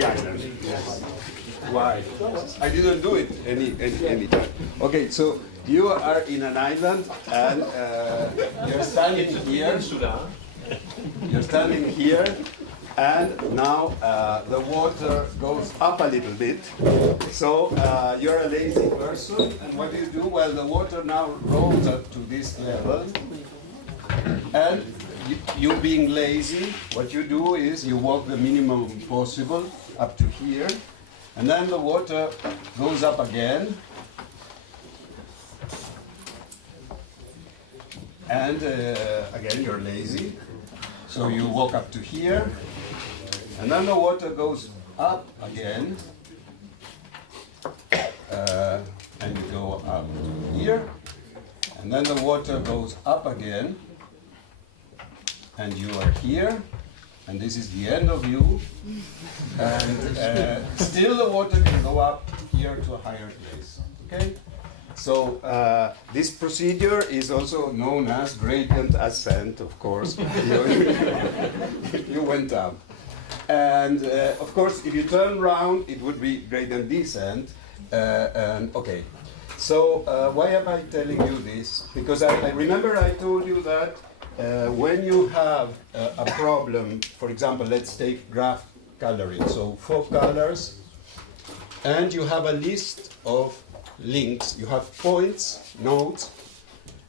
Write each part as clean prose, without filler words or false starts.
the island. Yes. Why? I didn't do it any time. Okay, so you are in an island and you're standing here. You're standing here, and now the water goes up a little bit. So you're a lazy person, and what do you do? Well, the water now rolls up to this level, and you being lazy, what you do is you walk the minimum possible up to here, and then the water goes up again, and again you're lazy, so you walk up to here, and then the water goes up again, and you go up to here, and then the water goes up again, and you are here, and this is the end of you, and still the water can go up here to a higher place, okay? So this procedure is also known as gradient ascent, of course. You went up. And of course, if you turn around, it would be gradient descent. Okay, so why am I telling you this? Because I remember I told you that when you have a problem, for example, let's take graph coloring, so 4 colors, and you have a list of links, you have points, nodes,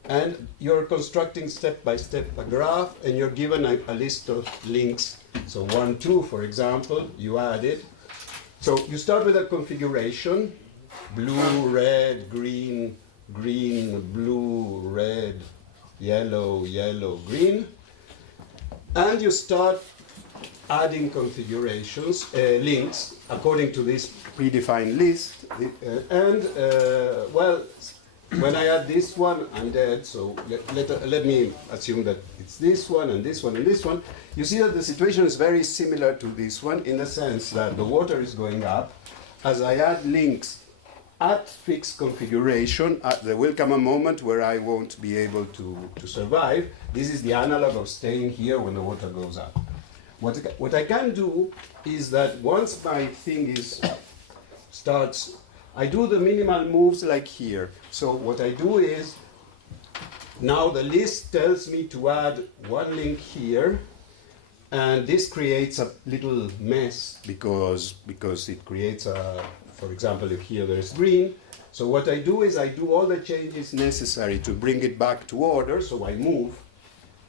and you're constructing step by step a graph, and you're given a list of links. So 1, 2, for example, you add it. So you start with a configuration, blue, red, green, green, blue, red, yellow, yellow, green, and you start adding configurations, links, according to this predefined list. Well, when I add this one, I'm dead, so let me assume that it's this one, and this one, and this one. You see that the situation is very similar to this one, in the sense that the water is going up. As I add links at fixed configuration, there will come a moment where I won't be able to survive. This is the analog of staying here when the water goes up. What I can do is that once my thing starts, I do the minimal moves like here. So what I do is, now the list tells me to add one link here, and this creates a little mess because it creates a, for example, if here there's green. So what I do is I do all the changes necessary to bring it back to order, so I move.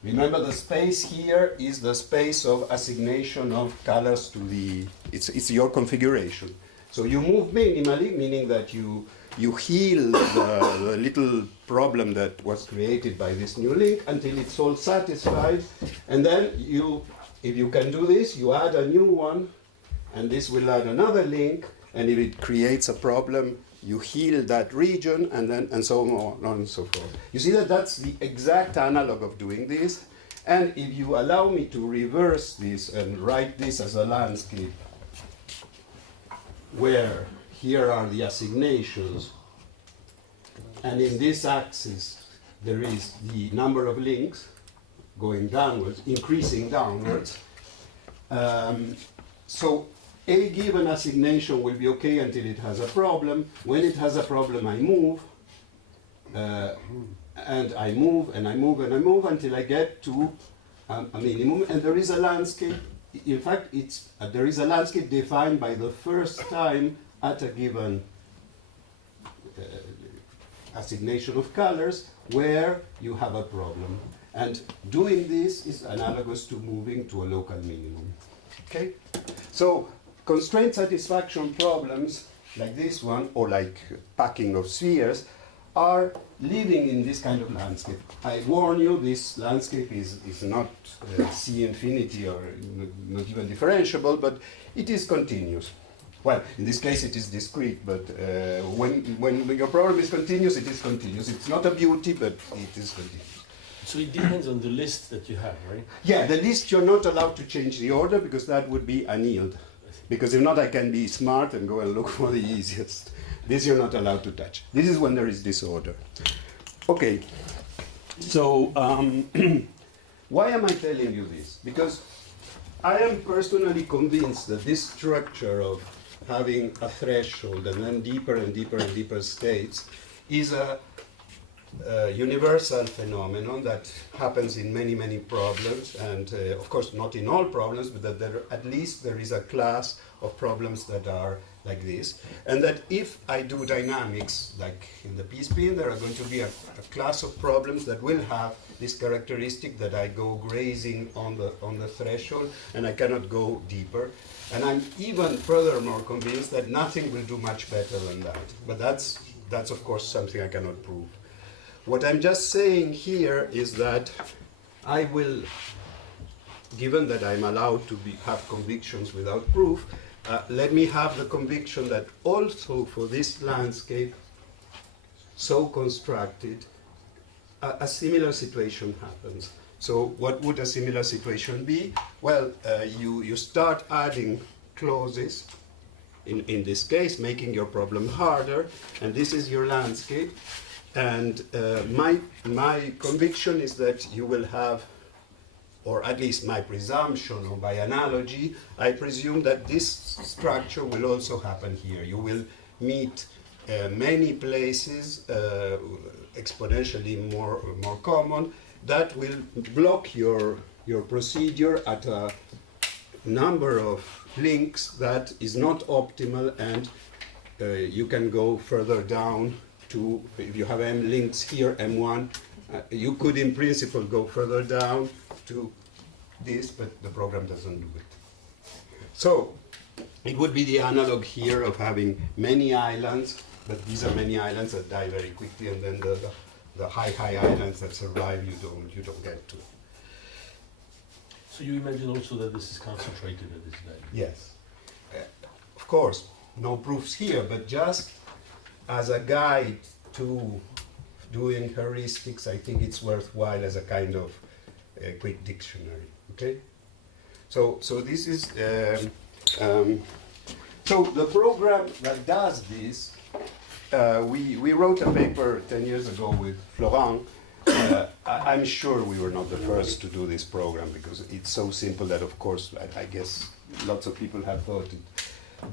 Remember, the space here is the space of assignation of colors to the, it's your configuration. So you move minimally, meaning that you heal the little problem that was created by this new link until it's all satisfied. And then if you can do this, you add a new one, and this will add another link, and if it creates a problem, you heal that region, and so on and so forth. You see that that's the exact analog of doing this. And if you allow me to reverse this and write this as a landscape, where here are the assignations, and in this axis there is the number of links going downwards, increasing downwards. So a given assignation will be okay until it has a problem. When it has a problem, I move, and I move, and I move, and I move until I get to a minimum. And there is a landscape. In fact, there is a landscape defined by the first time at a given assignation of colors where you have a problem. And doing this is analogous to moving to a local minimum. Okay? So constraint satisfaction problems like this one, or like packing of spheres, are living in this kind of landscape. I warn you, this landscape is not C infinity or not even differentiable, but it is continuous. Well, in this case it is discrete, but when your problem is continuous, it is continuous. It's not a beauty, but it is continuous. So it depends on the list that you have, right? Yeah, the list you're not allowed to change the order because that would be annealed. Because if not, I can be smart and go and look for the easiest. This you're not allowed to touch. This is when there is disorder. Okay, so why am I telling you this? Because I am personally convinced that this structure of having a threshold and then deeper and deeper and deeper states is a universal phenomenon that happens in many, many problems, and of course not in all problems, but that at least there is a class of problems that are like this, and that if I do dynamics, like in the p-spin, there are going to be a class of problems that will have this characteristic that I go grazing on the threshold, and I cannot go deeper. And I'm even furthermore convinced that nothing will do much better than that. But that's of course something I cannot prove. What I'm just saying here is that I will, given that I'm allowed to have convictions without proof, let me have the conviction that also for this landscape, so constructed, a similar situation happens. So what would a similar situation be? Well, you start adding clauses, in this case, making your problem harder, and this is your landscape. And my conviction is that you will have, or at least my presumption, or by analogy, I presume that this structure will also happen here. You will meet many places, exponentially more common, that will block your procedure at a number of links that is not optimal, and you can go further down to, if you have M links here, M1, you could in principle go further down to this, but the program doesn't do it. So it would be the analog here of having many islands, but these are many islands that die very quickly, and then the high islands that survive you don't get to. So you imagine also that this is concentrated at this value? Yes. Of course, no proofs here, but just as a guide to doing heuristics, I think it's worthwhile as a kind of quick dictionary. Okay. So this is so the program that does this. We wrote a paper 10 years ago with Florent. I'm sure we were not the first to do this program because it's so simple that, of course, I guess lots of people have thought it.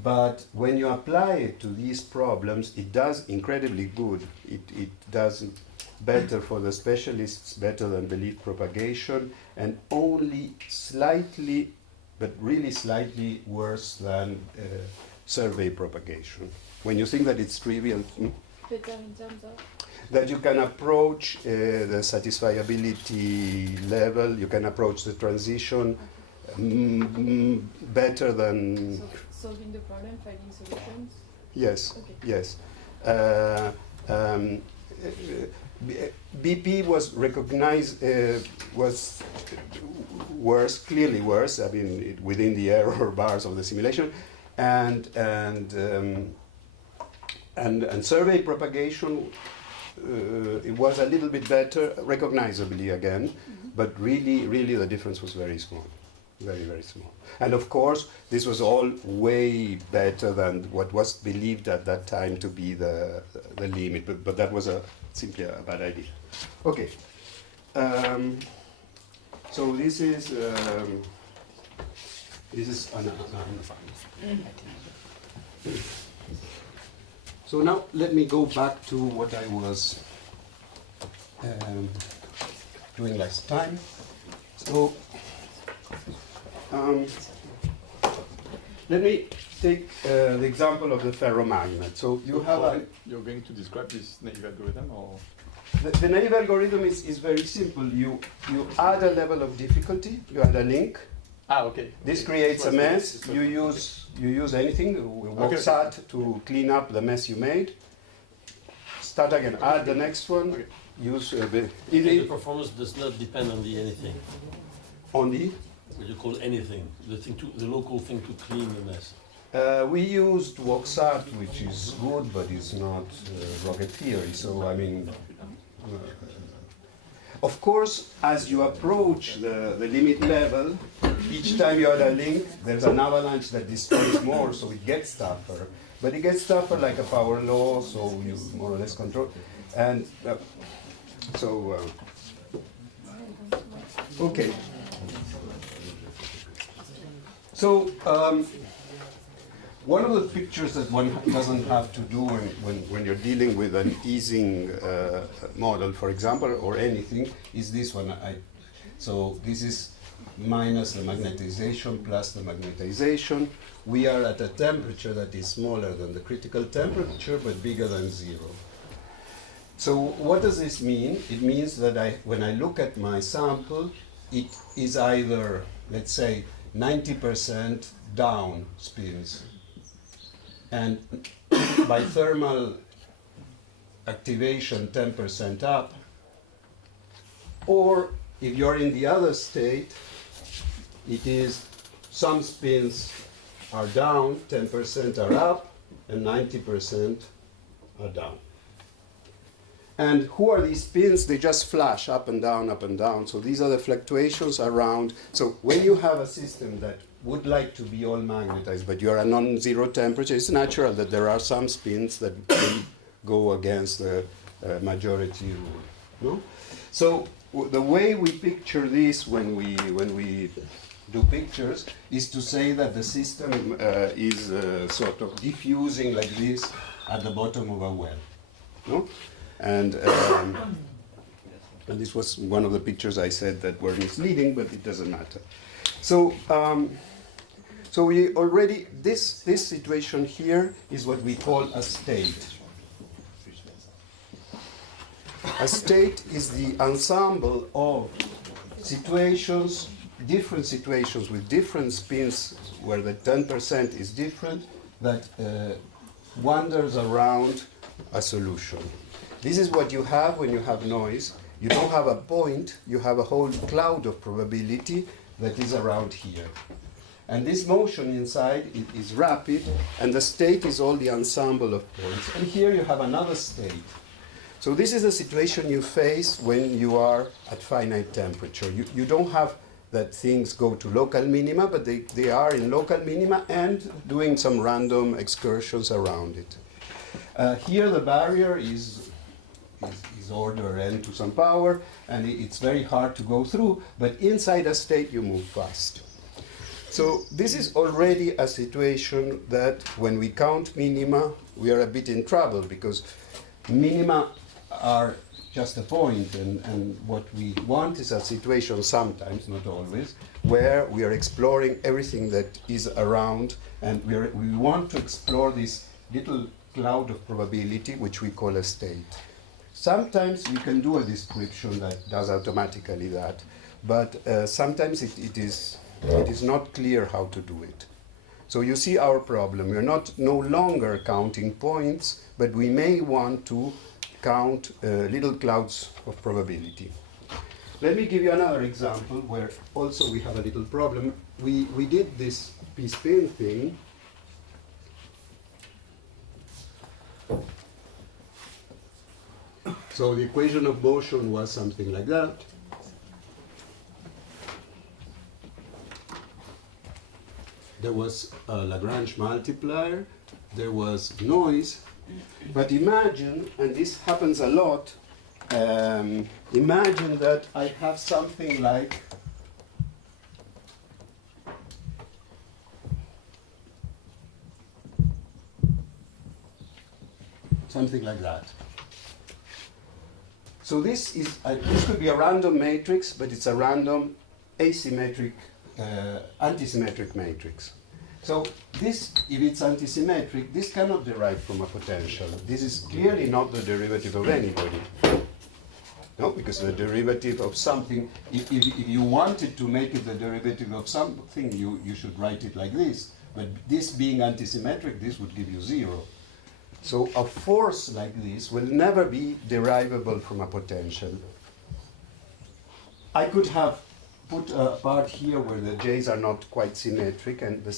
But when you apply it to these problems, it does incredibly good. It does better for the specialists, better than belief propagation, and only slightly, but really slightly worse than survey propagation. When you think that it's trivial, Better in terms of? that you can approach the satisfiability level, you can approach the transition better than... So solving the problem, finding solutions? Yes, Okay. yes. BP was recognized, was worse, clearly worse, I mean, within the error bars of the simulation, and survey propagation, it was a little bit better, recognizably again, but really the difference was very small, very small. And of course, this was all way better than what was believed at that time to be the limit, but that was simply a bad idea. Okay, so this is So now let me go back to what I was doing last time. So let me take the example of the ferromagnet. So you have You're going to describe this naive algorithm, or? the naive algorithm is very simple. You add a level of difficulty, you add a link. Ah, okay. This okay. creates a mess. It's You use anything, WOXAT, to clean up the mess you made. Start again. Add the next one. Okay. Use The performance does not depend on the anything. on the. What you call anything, the local thing to clean the mess. We used WOXAT, which is good, but it's not rocket theory. So I mean, of course, as you approach the limit level, each time you add a link, there's an avalanche that destroys more, so it gets tougher. But it gets tougher like a power law, so you more or less control. And okay. So one of the pictures that one doesn't have to do when you're dealing with an easing model, for example, or anything, is this one. So this is minus the magnetization plus the magnetization. We are at a temperature that is smaller than the critical temperature but bigger than 0. So what does this mean? It means that when I look at my sample, it is either, let's say, 90% down spins, and by thermal activation 10% up, or if you're in the other state, it is some spins are down, 10% are up, and 90% are down. And who are these spins? They just flash up and down, up and down. So these are the fluctuations around. So when you have a system that would like to be all magnetized, but you're a non-zero temperature, it's natural that there are some spins that go against the majority rule. No? So the way we picture this when we do pictures is to say that the system is sort of diffusing like this at the bottom of a well. No? And this was one of the pictures I said that were misleading, but it doesn't matter. So, so we already, this situation here is what we call a state. A state is the ensemble of situations, different situations with different spins where the 10% is different, that wanders around a solution. This is what you have when you have noise. You don't have a point, you have a whole cloud of probability that is around here. And this motion inside is rapid, and the state is all the ensemble of points. And here you have another state. So this is a situation you face when you are at finite temperature. You don't have that things go to local minima, but they are in local minima and doing some random excursions around it. Here the barrier is order n to some power, and it's very hard to go through, but inside a state you move fast. So this is already a situation that when we count minima, we are a bit in trouble, because minima are just a point, and what we want is a situation sometimes, not always, where we are exploring everything that is around, and we want to explore this little cloud of probability, which we call a state. Sometimes we can do a description that does automatically that, but sometimes it is not clear how to do it. So you see our problem. We're no longer counting points, but we may want to count little clouds of probability. Let me give you another example where also we have a little problem. We did this p-spin thing. So the equation of motion was something like that. There was a Lagrange multiplier, there was noise, but imagine, and this happens a lot, imagine that I have something like that. So this could be a random matrix, but it's a random asymmetric, antisymmetric matrix. So this, if it's antisymmetric, this cannot derive from a potential. This is clearly not the derivative of anybody. No, because the derivative of something, if you wanted to make it the derivative of something, you should write it like this. But this being antisymmetric, this would give you 0. So a force like this will never be derivable from a potential. I could have put a part here where the J's are not quite symmetric, and the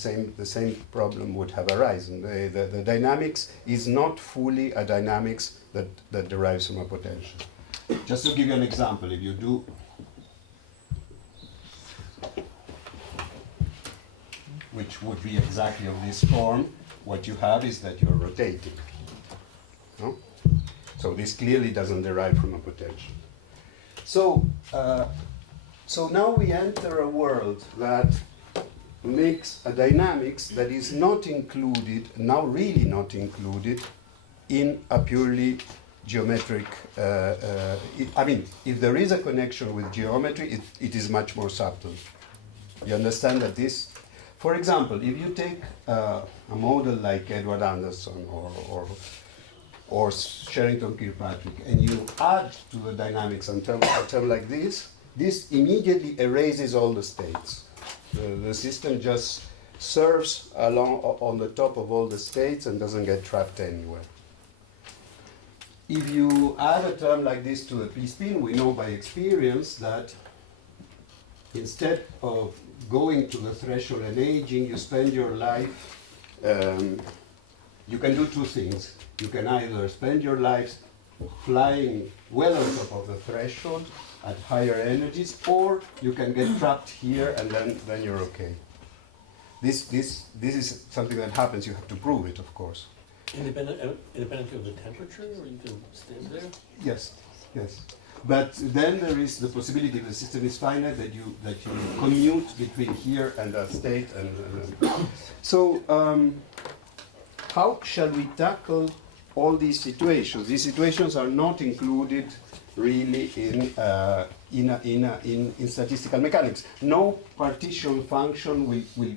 same problem would have arisen. The dynamics is not fully a dynamics that derives from a potential. Just to give you an example, if you do which would be exactly of this form, what you have is that you're rotating. No? So this clearly doesn't derive from a potential. So, so now we enter a world that makes a dynamics that is not included, now really not included, in a purely geometric, I mean, if there is a connection with geometry, it is much more subtle. You understand that this, for example, if you take a model like Edward Anderson or Sherrington Kirkpatrick, and you add to the dynamics a term like this immediately erases all the states. The system just surfs along on the top of all the states and doesn't get trapped anywhere. If you add a term like this to a p-spin, we know by experience that instead of going to the threshold and aging, you spend your life, you can do two things. You can either spend your life flying well on top of the threshold at higher energies, or you can get trapped here and then you're okay. This is something that happens, you have to prove it, of course. Independently of the temperature, or you can stand there? Yes, yes. But then there is the possibility, if the system is finite, that you commute between here and that state. So how shall we tackle all these situations? These situations are not included really in statistical mechanics. No partition function will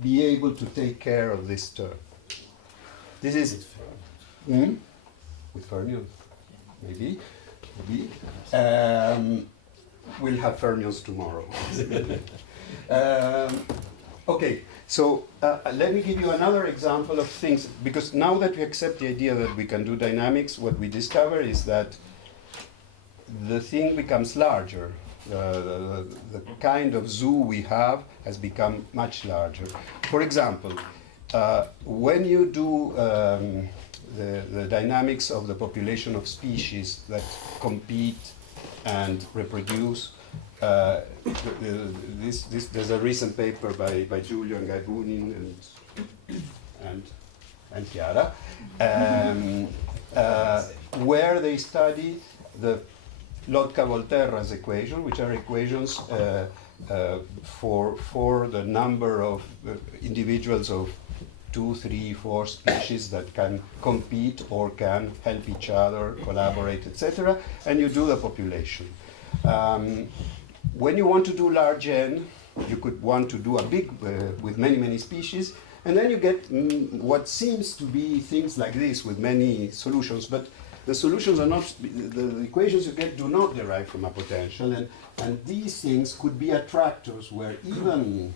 be able to take care of this term. This is with fermions, maybe. We'll have fermions tomorrow. Okay, so let me give you another example of things, because now that we accept the idea that we can do dynamics, what we discover is that the thing becomes larger. The kind of zoo we have has become much larger. For example, when you do the dynamics of the population of species that compete and reproduce, there's a recent paper by Giulio and Guy Bunin and Chiara, where they study the Lotka-Volterra's equation, which are equations for the number of individuals of 2, 3, 4 species that can compete or can help each other, collaborate, etc. And you do the population. When you want to do large N, you could want to do a big with many species, and then you get what seems to be things like this with many solutions, but the solutions are not, the equations you get do not derive from a potential, and these things could be attractors where even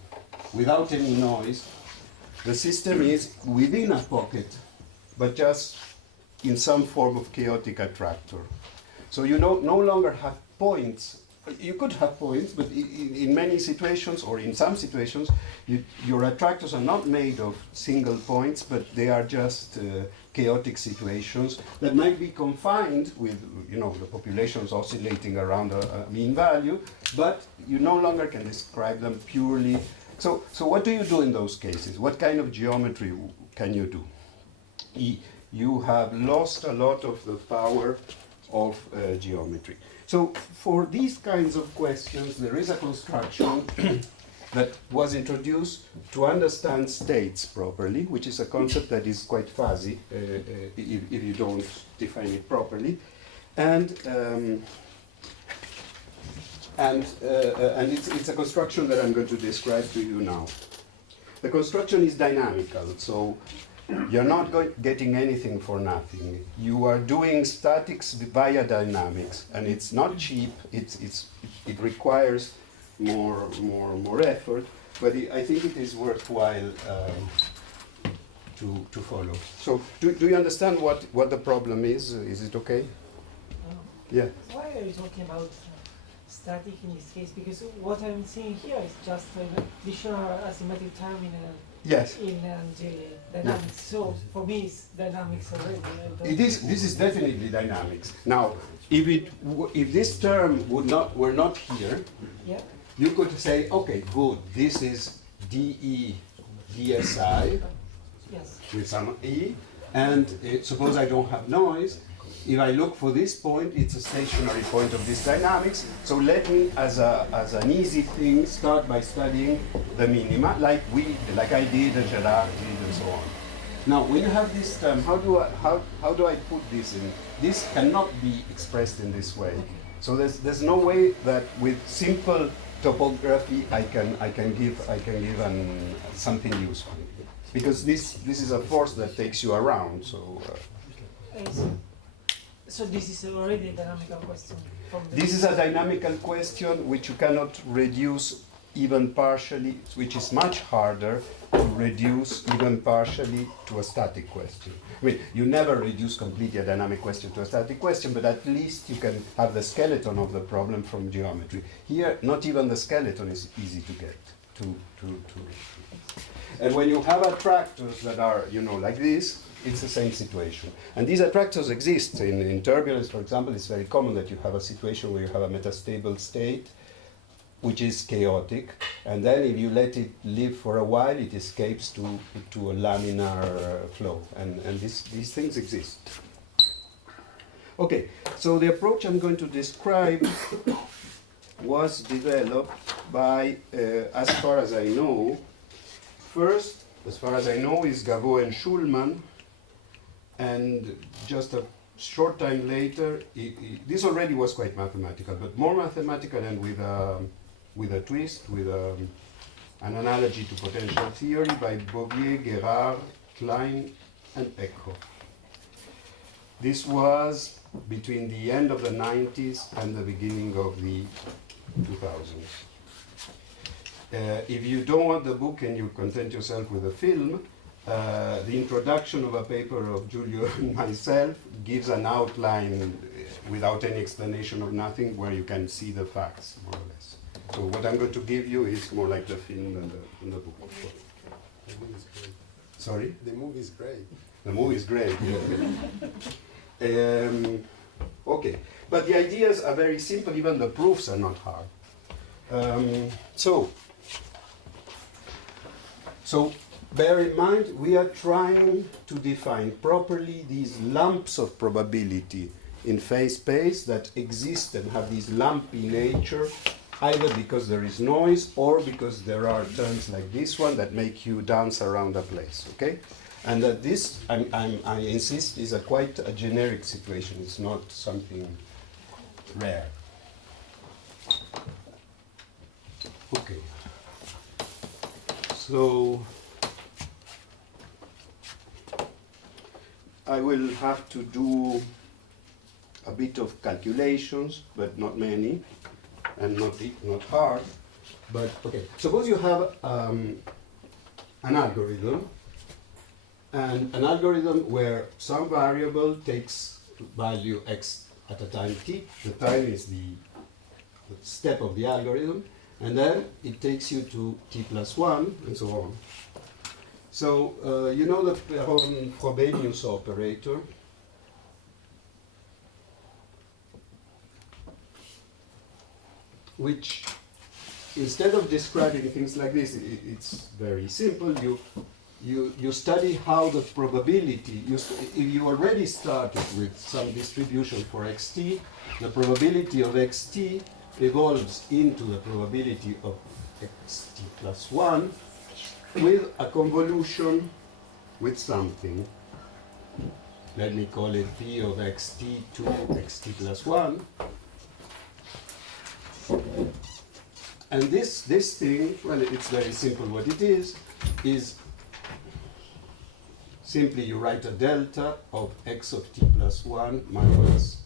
without any noise, the system is within a pocket, but just in some form of chaotic attractor. So you no longer have points. You could have points, but in many situations, or in some situations, your attractors are not made of single points, but they are just chaotic situations that might be confined with, the populations oscillating around a mean value, but you no longer can describe them purely. So what do you do in those cases? What kind of geometry can you do? You have lost a lot of the power of geometry. So for these kinds of questions, there is a construction that was introduced to understand states properly, which is a concept that is quite fuzzy if you don't define it properly, and it's a construction that I'm going to describe to you now. The construction is dynamical, so you're not getting anything for nothing. You are doing statics via dynamics, and it's not cheap. It requires more effort, but I think it is worthwhile to follow. So, do you understand what the problem is? Is it okay? Yeah. Why are you talking about static in this case? Because what I'm seeing here is just an additional asymmetric term in Yes. in dynamics. Yeah. So for me, it's dynamics already. This is definitely dynamics. Now, if this term were not here, yeah, you could say, okay, good. This is dE dSi yes, with some e, and suppose I don't have noise, If I look for this point, it's a stationary point of this dynamics. So let me, as an easy thing, start by studying the minima, like I did and Gerard did and so on. Now, when you have this term, how do I put this in? This cannot be expressed in this way. So there's no way that with simple topography I can give something useful, because this is a force that takes you around. So. So this is already a dynamical question. This is a dynamical question which you cannot reduce even partially, which is much harder to reduce even partially to a static question. I mean, you never reduce completely a dynamic question to a static question, but at least you can have the skeleton of the problem from geometry. Here, not even the skeleton is easy to get. And when you have attractors that are, like this, it's the same situation. And these attractors exist. In turbulence, for example, it's very common that you have a situation where you have a metastable state, which is chaotic, and then if you let it live for a while, it escapes to a laminar flow, and these things exist. Okay, so the approach I'm going to describe was developed by, as far as I know, first, as far as I know, is Gaveau and Schulman, and just a short time later, this already was quite mathematical, but more mathematical and with a twist, with an analogy to potential theory by Bouvier, Guérard, Klein, and Eckhoff. This was between the end of the 90s and the beginning of the 2000s. If you don't want the book and you content yourself with a film, the introduction of a paper of Giulio and myself gives an outline without any explanation of nothing, where you can see the facts, more or less. So what I'm going to give you is more like the film than the book. The movie is great. Sorry? The movie is great. The movie is great. Okay, but the ideas are very simple, even the proofs are not hard. So bear in mind, we are trying to define properly these lumps of probability in phase space that exist and have this lumpy nature, either because there is noise or because there are terms like this one that make you dance around a place, okay? And that this, I insist, is quite a generic situation. It's not something rare. Okay. So I will have to do a bit of calculations, but not many, and not hard. But okay, suppose you have an algorithm, and an algorithm where some variable takes value x at a time t. The time is the step of the algorithm, and then it takes you to t plus 1, and so on. So you know the Frobenius operator. Which, instead of describing things like this, it's very simple. You study how the probability, if you already started with some distribution for xt, the probability of xt evolves into the probability of xt plus 1 with a convolution with something. Let me call it p of xt to xt plus 1. And this thing, well, it's very simple. What it is simply you write a delta of x of t plus 1 minus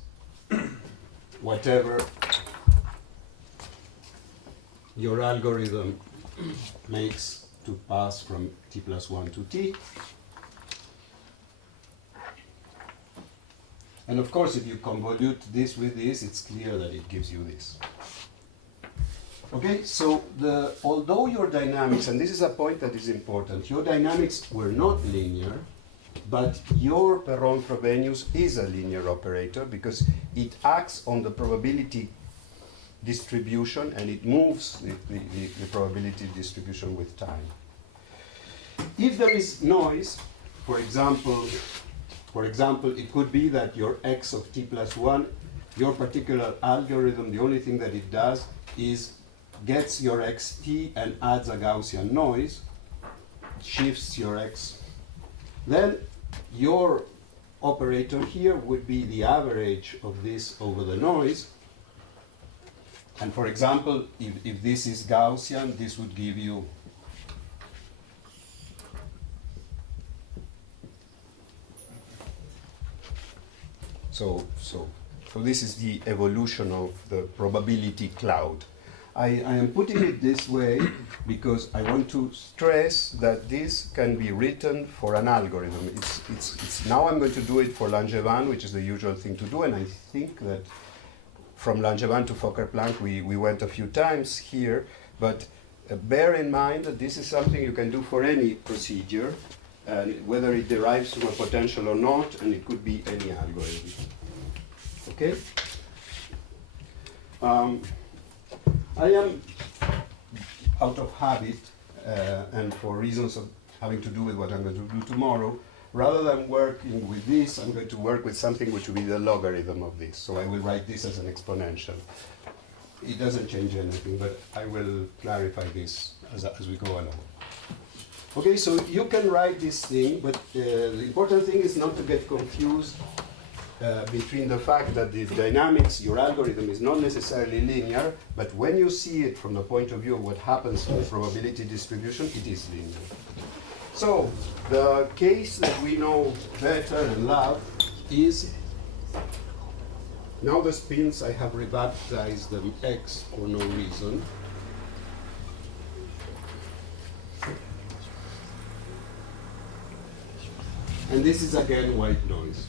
whatever your algorithm makes to pass from t plus 1 to t. And of course, if you convolute this with this, it's clear that it gives you this. Okay, so although your dynamics, and this is a point that is important, your dynamics were not linear, but your Perron-Frobenius is a linear operator because it acts on the probability distribution and it moves the probability distribution with time. If there is noise, for example, For example, it could be that your x of t plus 1, your particular algorithm, the only thing that it does is gets your xt and adds a Gaussian noise, shifts your x. Then your operator here would be the average of this over the noise. And for example, if this is Gaussian, this would give you So this is the evolution of the probability cloud. I am putting it this way because I want to stress that this can be written for an algorithm. It's now I'm going to do it for Langevin, which is the usual thing to do, and I think that from Langevin to Fokker-Planck we went a few times here, but bear in mind that this is something you can do for any procedure, and whether it derives from a potential or not, and it could be any algorithm. Okay? I am, out of habit, and for reasons of having to do with what I'm going to do tomorrow, rather than working with this, I'm going to work with something which will be the logarithm of this. So I will write this as an exponential. It doesn't change anything, but I will clarify this as we go along. Okay, so you can write this thing, but the important thing is not to get confused between the fact that the dynamics, your algorithm is not necessarily linear, but when you see it from the point of view of what happens to the probability distribution, it is linear. So the case that we know better and love is, now the spins, I have rebaptized them X for no reason. And this is again white noise.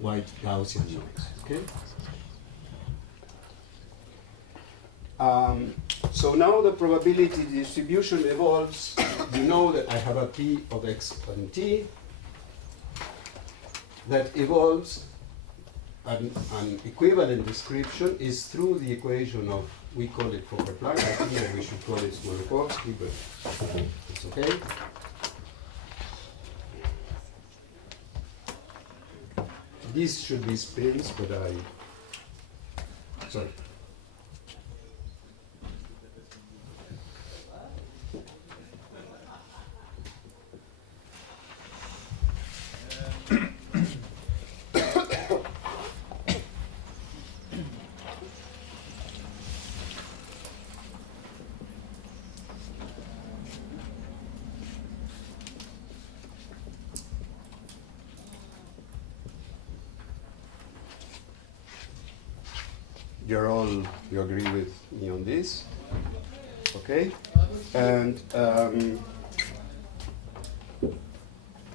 White Gaussian noise, okay? So now the probability distribution evolves. You know that I have a p of x and t that evolves. An equivalent description is through the equation of, we call it Fokker-Planck. I think that we should call it Smoluchowski, but it's okay. These should be spins, but sorry. You agree with me on this, okay? And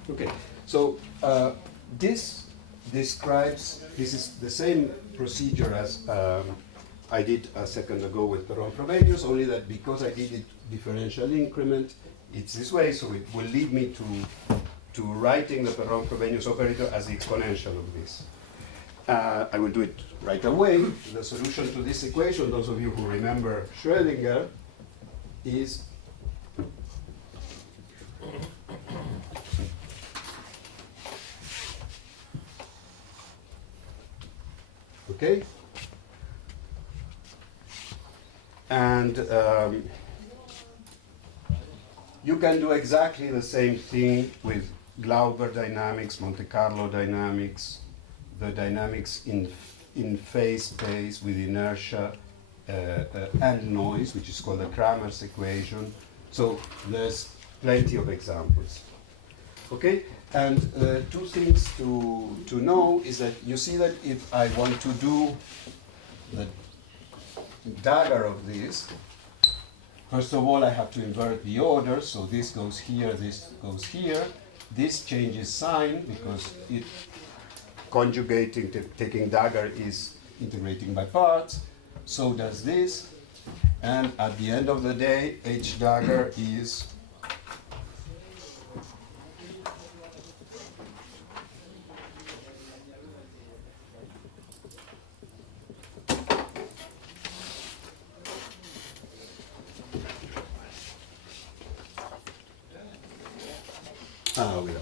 okay, so this describes, this is the same procedure as I did a second ago with Perron-Frobenius, only that because I did it differential increment, it's this way, so it will lead me to writing the Perron-Frobenius operator as the exponential of this. I will do it right away. The solution to this equation, those of you who remember Schrödinger, is okay? And you can do exactly the same thing with Glauber dynamics, Monte Carlo dynamics, the dynamics in phase space with inertia and noise, which is called the Cramer's equation. So there's plenty of examples. Okay, and two things to know is that you see that if I want to do the dagger of this, first of all I have to invert the order, so this goes here, this goes here. This changes sign because it conjugating, taking dagger is integrating by parts, so does this, and at the end of the day, H dagger is wait a moment.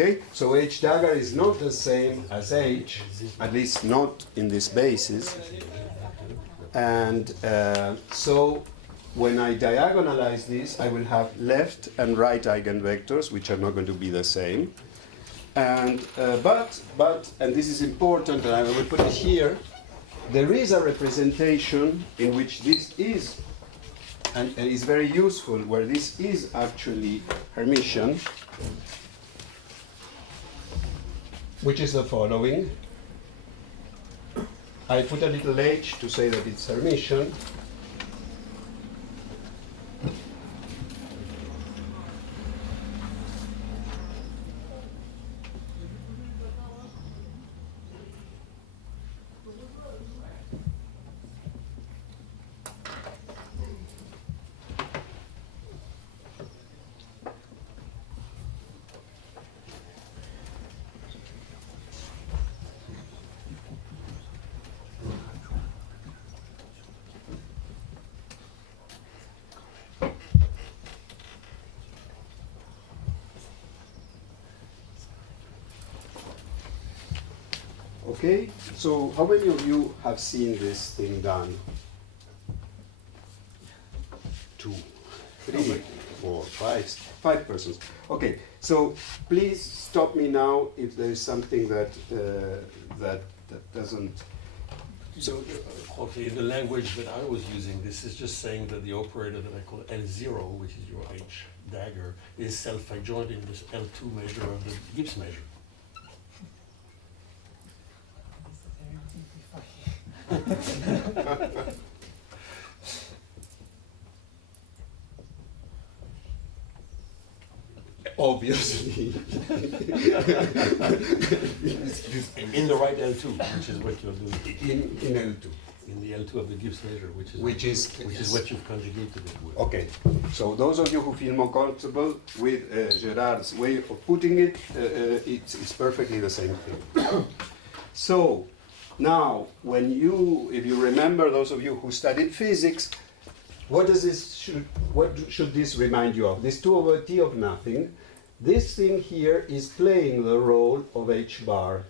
Okay, so H dagger is not the same as H, at least not in this basis. And so when I diagonalize this, I will have left and right eigenvectors, which are not going to be the same. And but and this is important, and I will put it here. There is a representation in which this is, and is very useful, where this is actually Hermitian, which is the following. I put a little h to say that it's Hermitian. Okay, so how many of you have seen this thing done? 2, 3, 4, 5 persons. Okay, so please stop me now if there is something that that doesn't. So, okay, in the language that I was using, this is just saying that the operator that I call L0, which is your H dagger, is self-adjoint in this L2 measure of the Gibbs measure. Obviously. In the right L2, which is what you're doing. In L2. In the L2 of the Gibbs measure, which is what you've conjugated it with. Okay, so those of you who feel more comfortable with Gerard's way of putting it, it's perfectly the same thing. So now, if you remember, those of you who studied physics, what should this remind you of? This 2 over t of nothing. This thing here is playing the role of h bar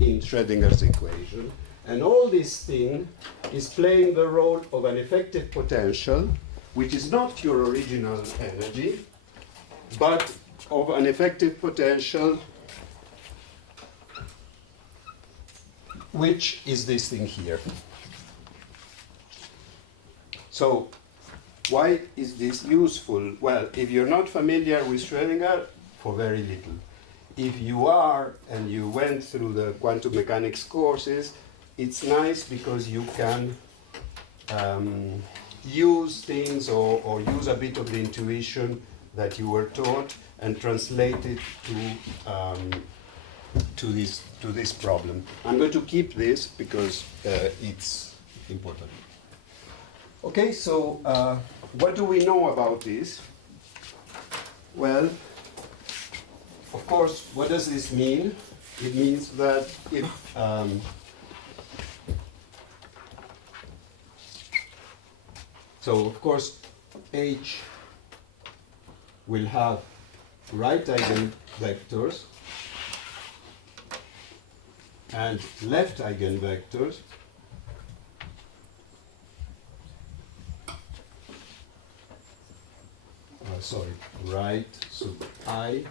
in Schrödinger's equation. And all this thing is playing the role of an effective potential, which is not your original energy, but of an effective potential, which is this thing here. So, why is this useful? Well, if you're not familiar with Schrödinger, for very little. If you are, and you went through the quantum mechanics courses, it's nice because you can use things or use a bit of the intuition that you were taught and translate it to this problem. I'm going to keep this because it's important. Okay, so what do we know about this? Well, of course, what does this mean? It means that if so, of course, H will have right eigenvectors and left eigenvectors. Sorry, right sub I,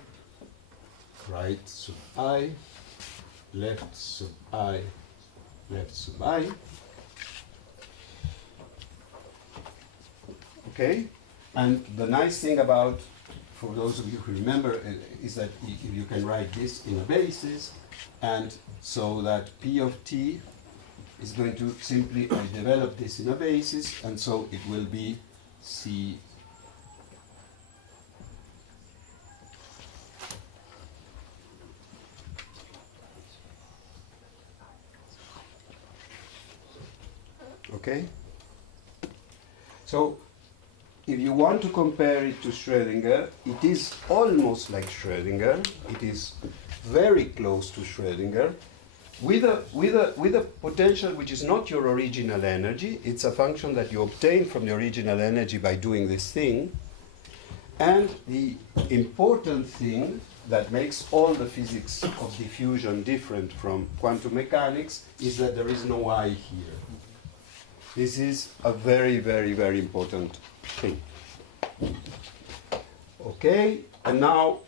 right sub I, left sub I, left sub I. Okay, and the nice thing about, for those of you who remember, is that if you can write this in a basis, and so that P of t is going to simply, I develop this in a basis, and so it will be C. Okay? So, if you want to compare it to Schrödinger, it is almost like Schrödinger. It is very close to Schrödinger, with a potential which is not your original energy. It's a function that you obtain from the original energy by doing this thing. And the important thing that makes all the physics of diffusion different from quantum mechanics is that there is no I here. This is a very, very, very important thing. Okay, and now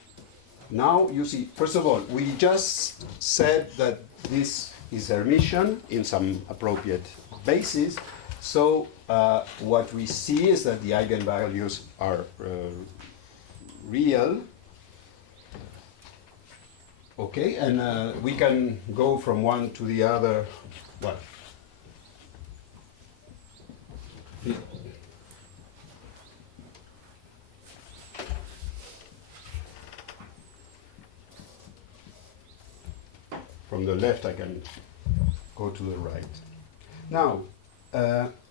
you see, first of all, we just said that this is Hermitian in some appropriate basis. So what we see is that the eigenvalues are real. Okay, and we can go from one to the other. What? From the left, I can go to the right. Now,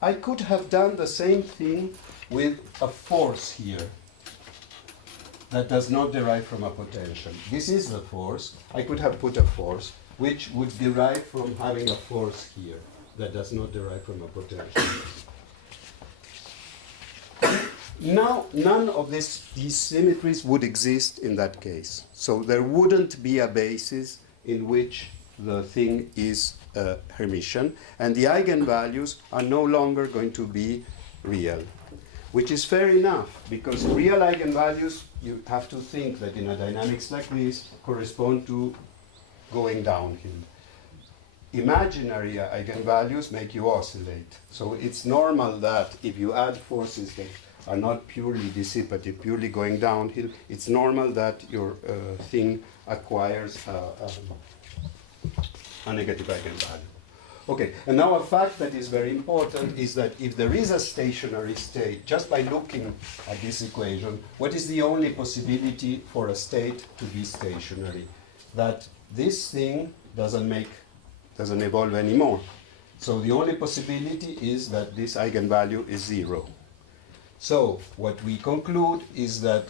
I could have done the same thing with a force here that does not derive from a potential. This is the force. I could have put a force which would derive from having a force here that does not derive from a potential. Now, none of these symmetries would exist in that case. So there wouldn't be a basis in which the thing is Hermitian, and the eigenvalues are no longer going to be real, which is fair enough, because real eigenvalues, you have to think that in a dynamics like this, correspond to going downhill. Imaginary eigenvalues make you oscillate. So it's normal that if you add forces that are not purely dissipative, purely going downhill, it's normal that your thing acquires a negative eigenvalue. Okay, and now a fact that is very important is that if there is a stationary state, just by looking at this equation, what is the only possibility for a state to be stationary? That this thing doesn't evolve anymore. So the only possibility is that this eigenvalue is 0. So what we conclude is that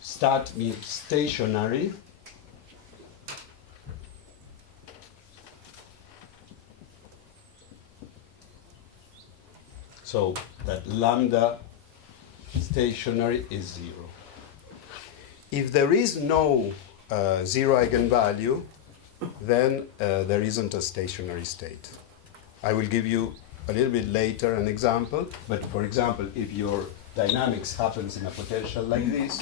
stat means stationary. So that lambda stationary is 0. If there is no 0 eigenvalue, then there isn't a stationary state. I will give you a little bit later an example, but for example, if your dynamics happens in a potential like this,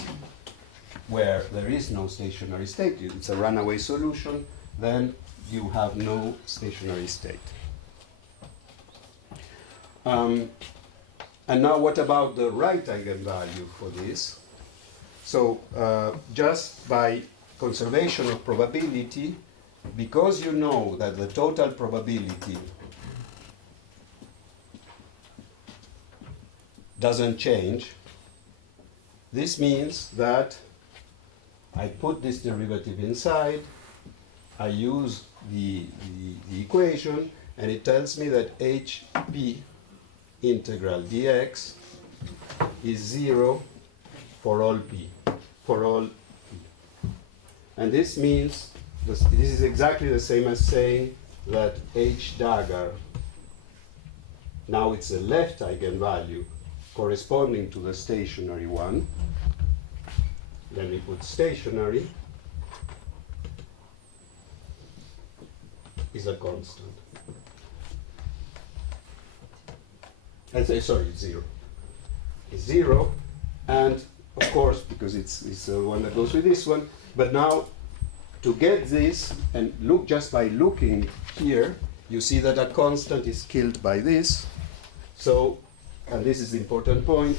where there is no stationary state, it's a runaway solution, then you have no stationary state. And now what about the right eigenvalue for this? So just by conservation of probability, because you know that the total probability doesn't change, this means that I put this derivative inside, I use the equation, and it tells me that HP integral dx is 0 for all p, And this means, this is exactly the same as saying that H dagger, now it's a left eigenvalue corresponding to the stationary one. Then we put stationary is a constant. Sorry, it's 0. It's 0, and of course, because it's the one that goes with this one, but now to get this, and look just by looking here, you see that a constant is killed by this. So, and this is the important point,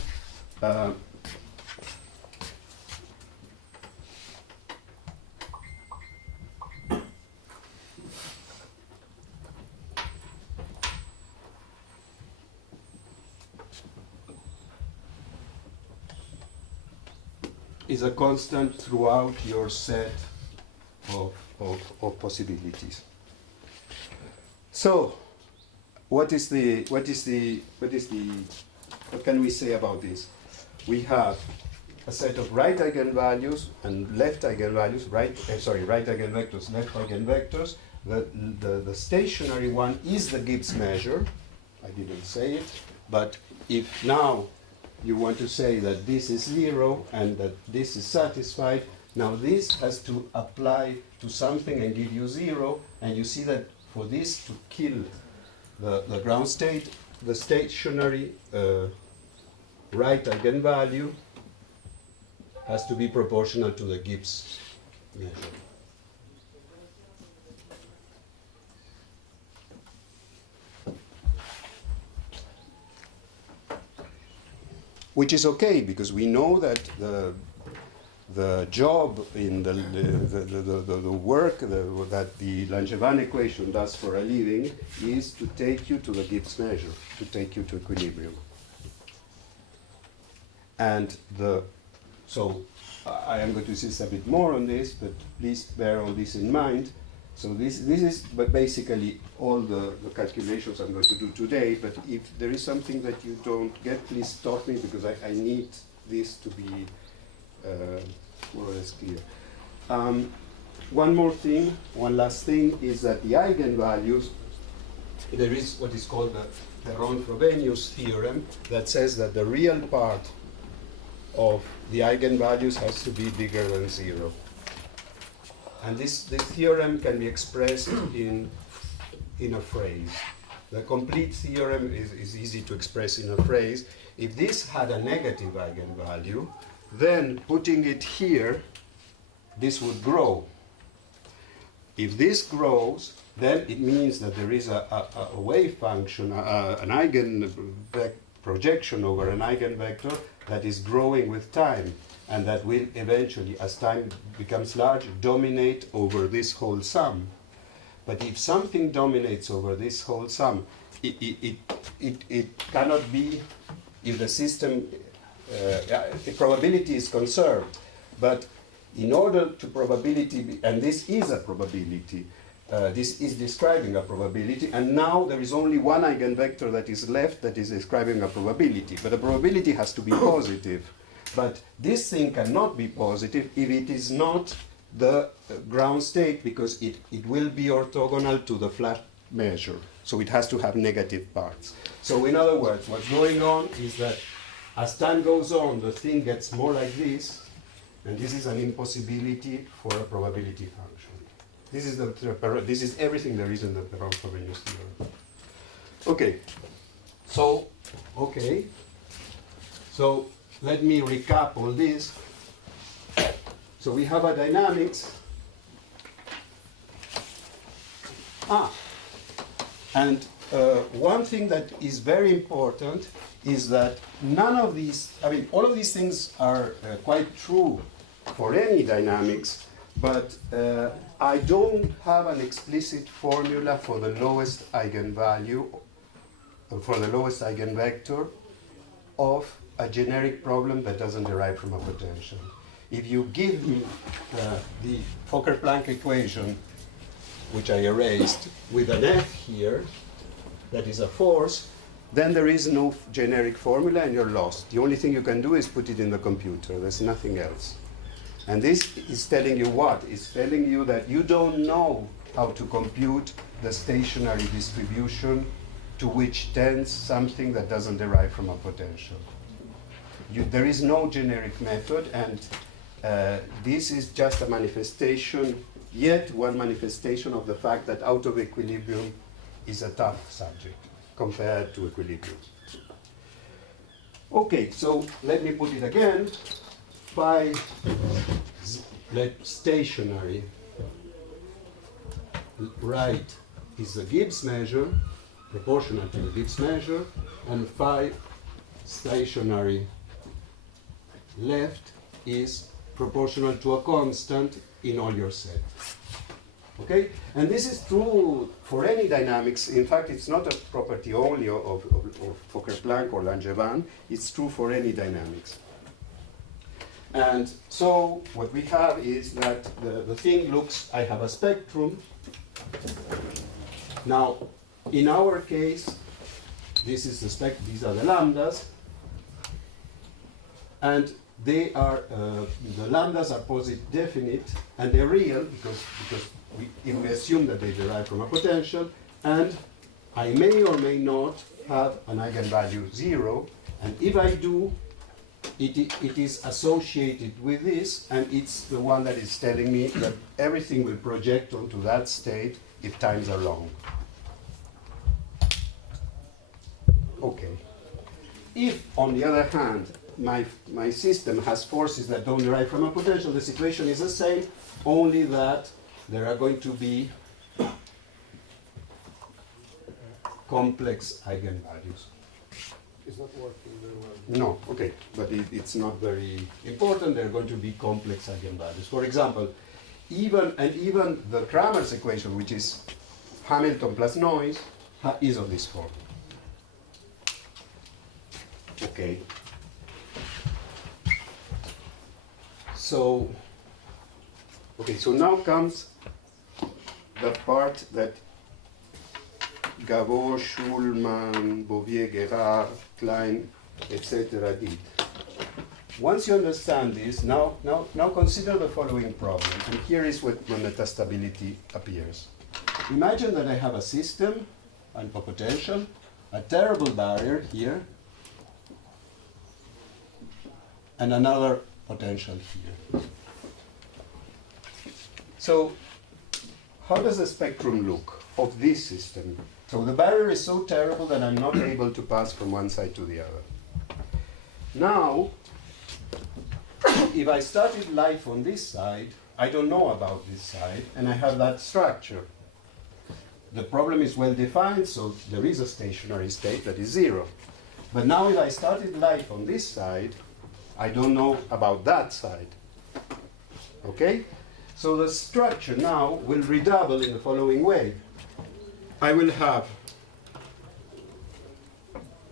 is a constant throughout your set of possibilities. So, what can we say about this? We have a set of right eigenvalues and left eigenvalues, right eigenvectors, left eigenvectors. The stationary one is the Gibbs measure. I didn't say it, but if now you want to say that this is 0 and that this is satisfied. Now this has to apply to something and give you 0, and you see that for this to kill the ground state, the stationary right eigenvalue has to be proportional to the Gibbs measure. Which is okay, because we know that the job in the work that the Langevin equation does for a living is to take you to the Gibbs measure, to take you to equilibrium. And so I am going to insist a bit more on this, but please bear all this in mind. So this is basically all the calculations I'm going to do today, but if there is something that you don't get, please stop me, because I need this to be more or less clear. One more thing, one last thing, is that the eigenvalues, there is what is called the Ron-Frobenius theorem that says that the real part of the eigenvalues has to be bigger than 0. And this theorem can be expressed in a phrase. The complete theorem is easy to express in a phrase. If this had a negative eigenvalue, then putting it here, this would grow. If this grows, then it means that there is a wave function, an projection over an eigenvector that is growing with time, and that will eventually, as time becomes large, dominate over this whole sum. But if something dominates over this whole sum, it cannot be, if the system, the probability is conserved. But in order to probability be, and this is a probability, this is describing a probability, and now there is only one eigenvector that is left that is describing a probability. But the probability has to be positive. But this thing cannot be positive if it is not the ground state, because it will be orthogonal to the flat measure. So it has to have negative parts. So in other words, what's going on is that as time goes on, the thing gets more like this, and this is an impossibility for a probability function. This is everything there is in the Ron-Frobenius theorem. Okay. So let me recap all this. So we have a dynamics. And one thing that is very important is that none of these, all of these things are quite true for any dynamics, but I don't have an explicit formula for the lowest eigenvalue, for the lowest eigenvector of a generic problem that doesn't derive from a potential. If you give me the Fokker-Planck equation, which I erased, with an F here, that is a force, then there is no generic formula and you're lost. The only thing you can do is put it in the computer. There's nothing else. And this is telling you what? It's telling you that you don't know how to compute the stationary distribution to which tends something that doesn't derive from a potential. There is no generic method, and this is just a manifestation, yet one manifestation of the fact that out of equilibrium is a tough subject compared to equilibrium. Okay, so let me put it again. Phi stationary right is the Gibbs measure, proportional to the Gibbs measure, and phi stationary left is proportional to a constant in all your set. Okay? And this is true for any dynamics. In fact, it's not a property only of Fokker-Planck or Langevin. It's true for any dynamics. And so what we have is that the thing looks, I have a spectrum. Now, in our case, this is the these are the lambdas. And they are, the lambdas are positive definite, and they're real because we assume that they derive from a potential, and I may or may not have an eigenvalue 0, and if I do, it is associated with this, and it's the one that is telling me that everything will project onto that state if times are long. Okay. If, on the other hand, my system has forces that don't derive from a potential, the situation is the same, only that there are going to be complex eigenvalues. It's not working very well. No, okay, but it's not very important. There are going to be complex eigenvalues. For example, even the Cramer's equation, which is Hamilton plus noise, is of this form. Okay. So now comes the part that Gavot, Schulman, Bouvier, Guérard, Klein, etc. did. Once you understand this, now consider the following problem. And here is when metastability appears. Imagine that I have a system and a potential, a terrible barrier here, and another potential here. So, how does the spectrum look of this system? So the barrier is so terrible that I'm not able to pass from one side to the other. Now, if I started life on this side, I don't know about this side, and I have that structure. The problem is well defined, so there is a stationary state that is zero. But now if I started life on this side, I don't know about that side. Okay? So the structure now will redouble in the following way. I will have,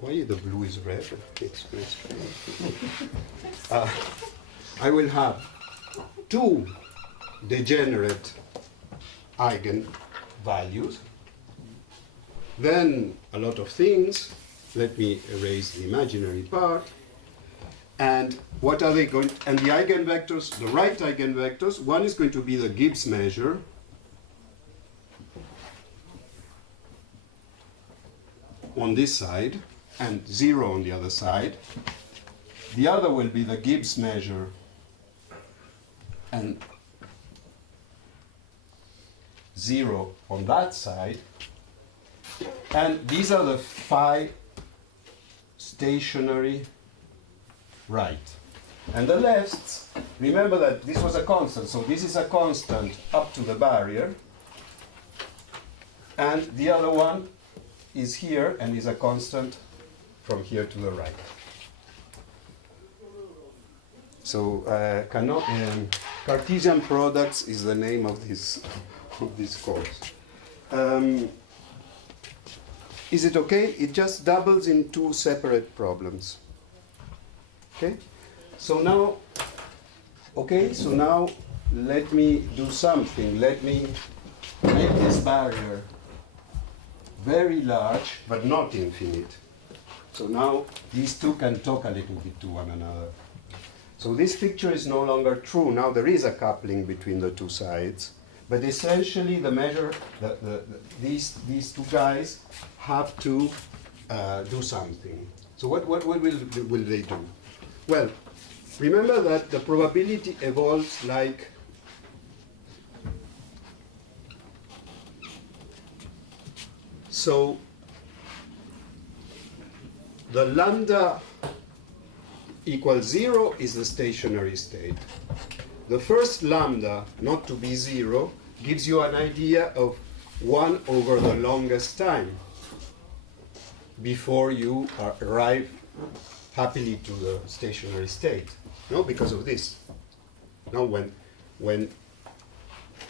why the blue is red? It's very strange. I will have two degenerate eigenvalues, then a lot of things. Let me erase the imaginary part. And what are they going? And the eigenvectors, the right eigenvectors, one is going to be the Gibbs measure. On this side, and 0 on the other side. The other will be the Gibbs measure and 0 on that side. And these are the phi stationary right. And the lefts, remember that this was a constant, so this is a constant up to the barrier. And the other one is here and is a constant from here to the right. So Cartesian products is the name of this course. Is it okay? It just doubles in two separate problems. Okay? So now let me do something. Let me make this barrier very large, but not infinite. So now these two can talk a little bit to one another. So this picture is no longer true. Now there is a coupling between the two sides, but essentially the measure, these two guys have to do something. So what will they do? Well, remember that the probability evolves like so. The lambda equals 0 is the stationary state. The first lambda, not to be 0, gives you an idea of 1 over the longest time before you arrive happily to the stationary state. No, because of this. Now when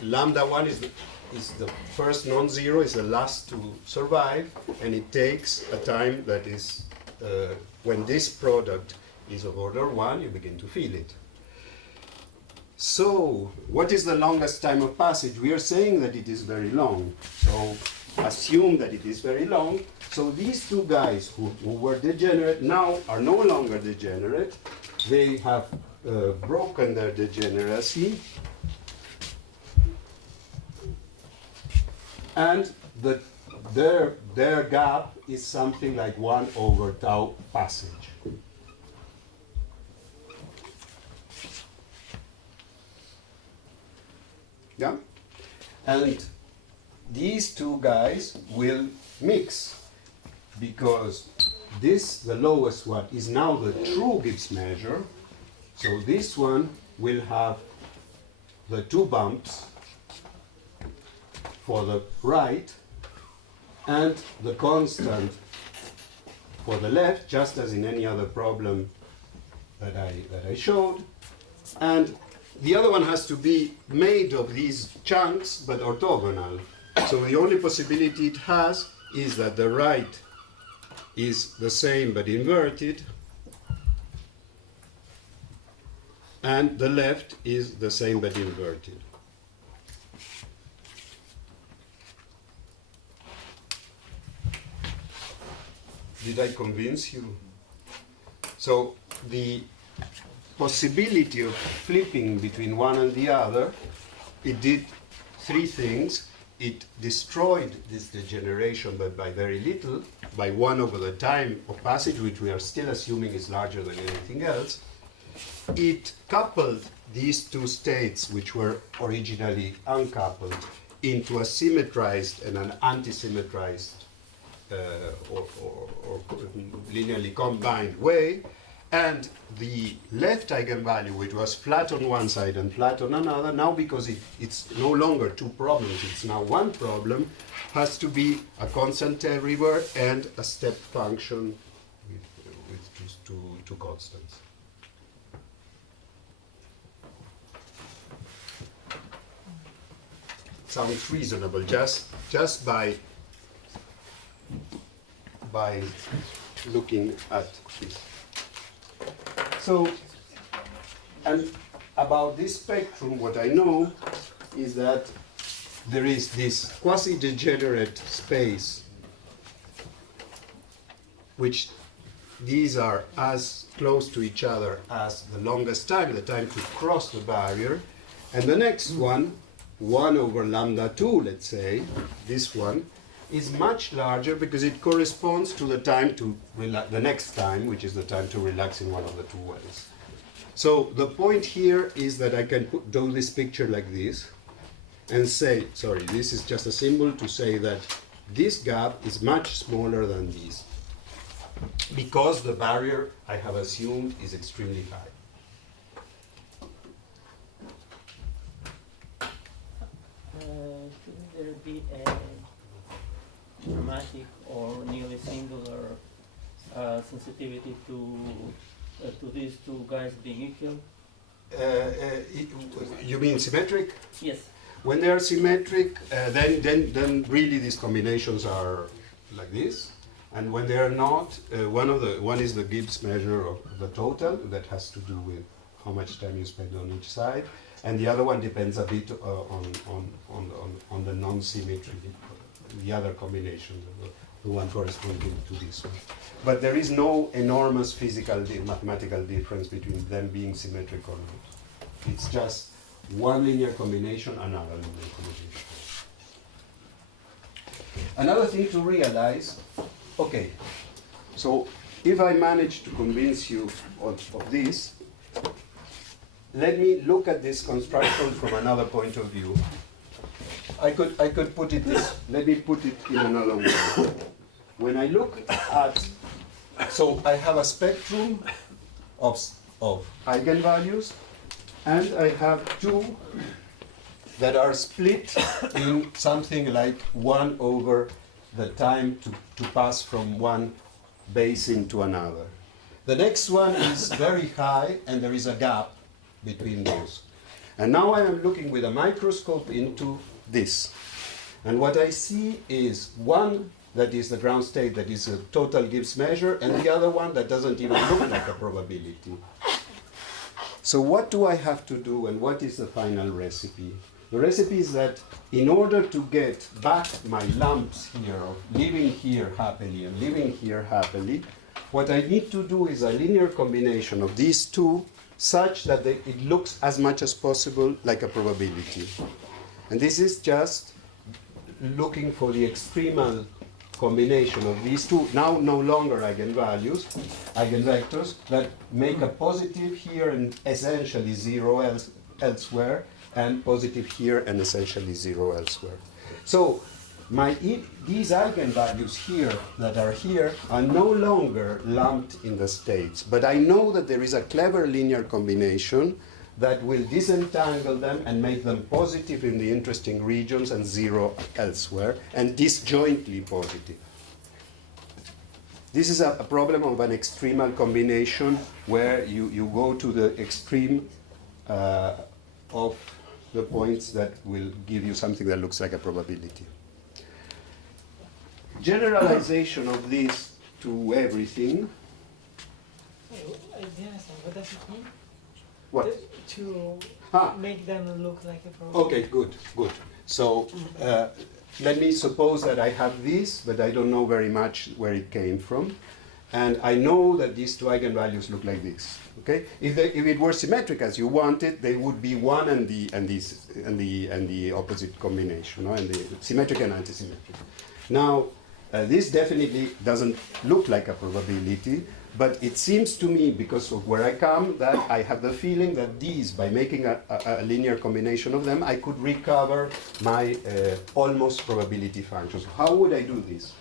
lambda 1 is the first non-zero, is the last to survive, and it takes a time that is, when this product is of order 1, you begin to feel it. So, what is the longest time of passage? We are saying that it is very long. So, assume that it is very long. So, these two guys who were degenerate now are no longer degenerate. They have broken their degeneracy. And their gap is something like 1 over tau passage. Yeah? And these two guys will mix because this, the lowest one, is now the true Gibbs measure. So this one will have the two bumps for the right and the constant for the left, just as in any other problem that I showed. And the other one has to be made of these chunks, but orthogonal. So the only possibility it has is that the right is the same but inverted, and the left is the same but inverted. Did I convince you? So the possibility of flipping between one and the other, it did three things. It destroyed this degeneration, but by very little, by 1 over the time of passage, which we are still assuming is larger than anything else. It coupled these two states, which were originally uncoupled, into a symmetrized and an anti-symmetrized or linearly combined way. And the left eigenvalue, which was flat on one side and flat on another, now because it's no longer two problems, it's now one problem, has to be a constant derivative and a step function with just two constants. Sounds reasonable, just by looking at this. So, and about this spectrum, what I know is that there is this quasi-degenerate space, which these are as close to each other as the longest time, the time to cross the barrier, and the next one, 1 over lambda 2, let's say, this one, is much larger because it corresponds to the time to the next time, which is the time to relax in one of the two wells. So the point here is that I can do this picture like this and say, sorry, this is just a symbol to say that this gap is much smaller than this because the barrier I have assumed is extremely high. Shouldn't there be a dramatic or nearly singular sensitivity to these two guys being equal? You mean symmetric? Yes. When they are symmetric, then really these combinations are like this. And when they are not, one is the Gibbs measure of the total that has to do with how much time you spend on each side, and the other one depends a bit on the non-symmetry, the other combination, the one corresponding to this one. But there is no enormous physical mathematical difference between them being symmetric or not. It's just one linear combination, another linear combination. Another thing to realize, okay, so if I manage to convince you of this, let me look at this construction from another point of view. I could put it this, let me put it in another way. When I look at, so I have a spectrum of eigenvalues, and I have two that are split in something like 1 over the time to pass from one basin to another. The next one is very high, and there is a gap between those. And now I am looking with a microscope into this. And what I see is one that is the ground state, that is a total Gibbs measure, and the other one that doesn't even look like a probability. So what do I have to do, and what is the final recipe? The recipe is that in order to get back my lumps here of living here happily and living here happily, what I need to do is a linear combination of these two such that it looks as much as possible like a probability. And this is just looking for the extremal combination of these two, now no longer eigenvalues, eigenvectors, that make a positive here and essentially zero elsewhere, and positive here and essentially 0 elsewhere. So these eigenvalues here that are here are no longer lumped in the states, but I know that there is a clever linear combination that will disentangle them and make them positive in the interesting regions and 0 elsewhere, and disjointly positive. This is a problem of an extremal combination where you go to the extreme of the points that will give you something that looks like a probability. Generalization of this to everything. I didn't understand. What does it mean? What? To make them look like a problem. Okay, good. So let me suppose that I have this, but I don't know very much where it came from. And I know that these two eigenvalues look like this. Okay? If it were symmetric as you wanted, they would be one and the opposite combination, no? And the symmetric and antisymmetric. Now, this definitely doesn't look like a probability, but it seems to me, because of where I come, that I have the feeling that these, by making a linear combination of them, I could recover my almost probability functions. How would I do this?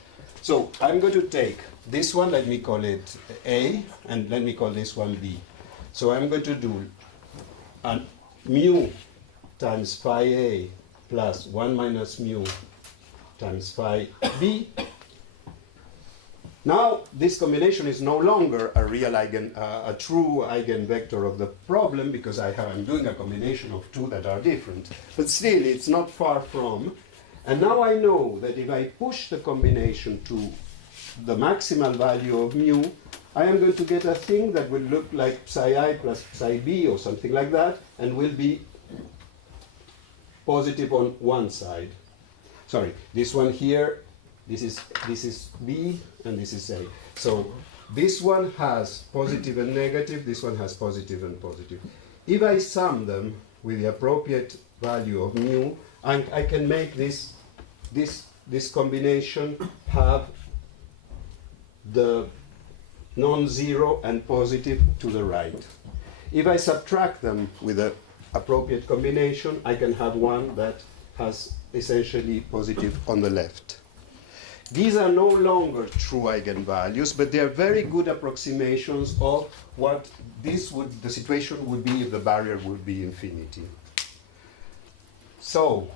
So I'm going to take this one, let me call it A, and let me call this one B. So I'm going to do mu times phi A plus 1 minus mu times phi B. Now, this combination is no longer a real a true eigenvector of the problem, because I'm doing a combination of two that are different. But still, it's not far from. And now I know that if I push the combination to the maximal value of mu, I am going to get a thing that will look like psi I plus psi B or something like that, and will be positive on one side. Sorry, this one here, this is B, and this is A. So this one has positive and negative, this one has positive and positive. If I sum them with the appropriate value of mu, I can make this combination have the non-zero and positive to the right. If I subtract them with the appropriate combination, I can have one that has essentially positive on the left. These are no longer true eigenvalues, but they are very good approximations of what the situation would be if the barrier would be infinity. So,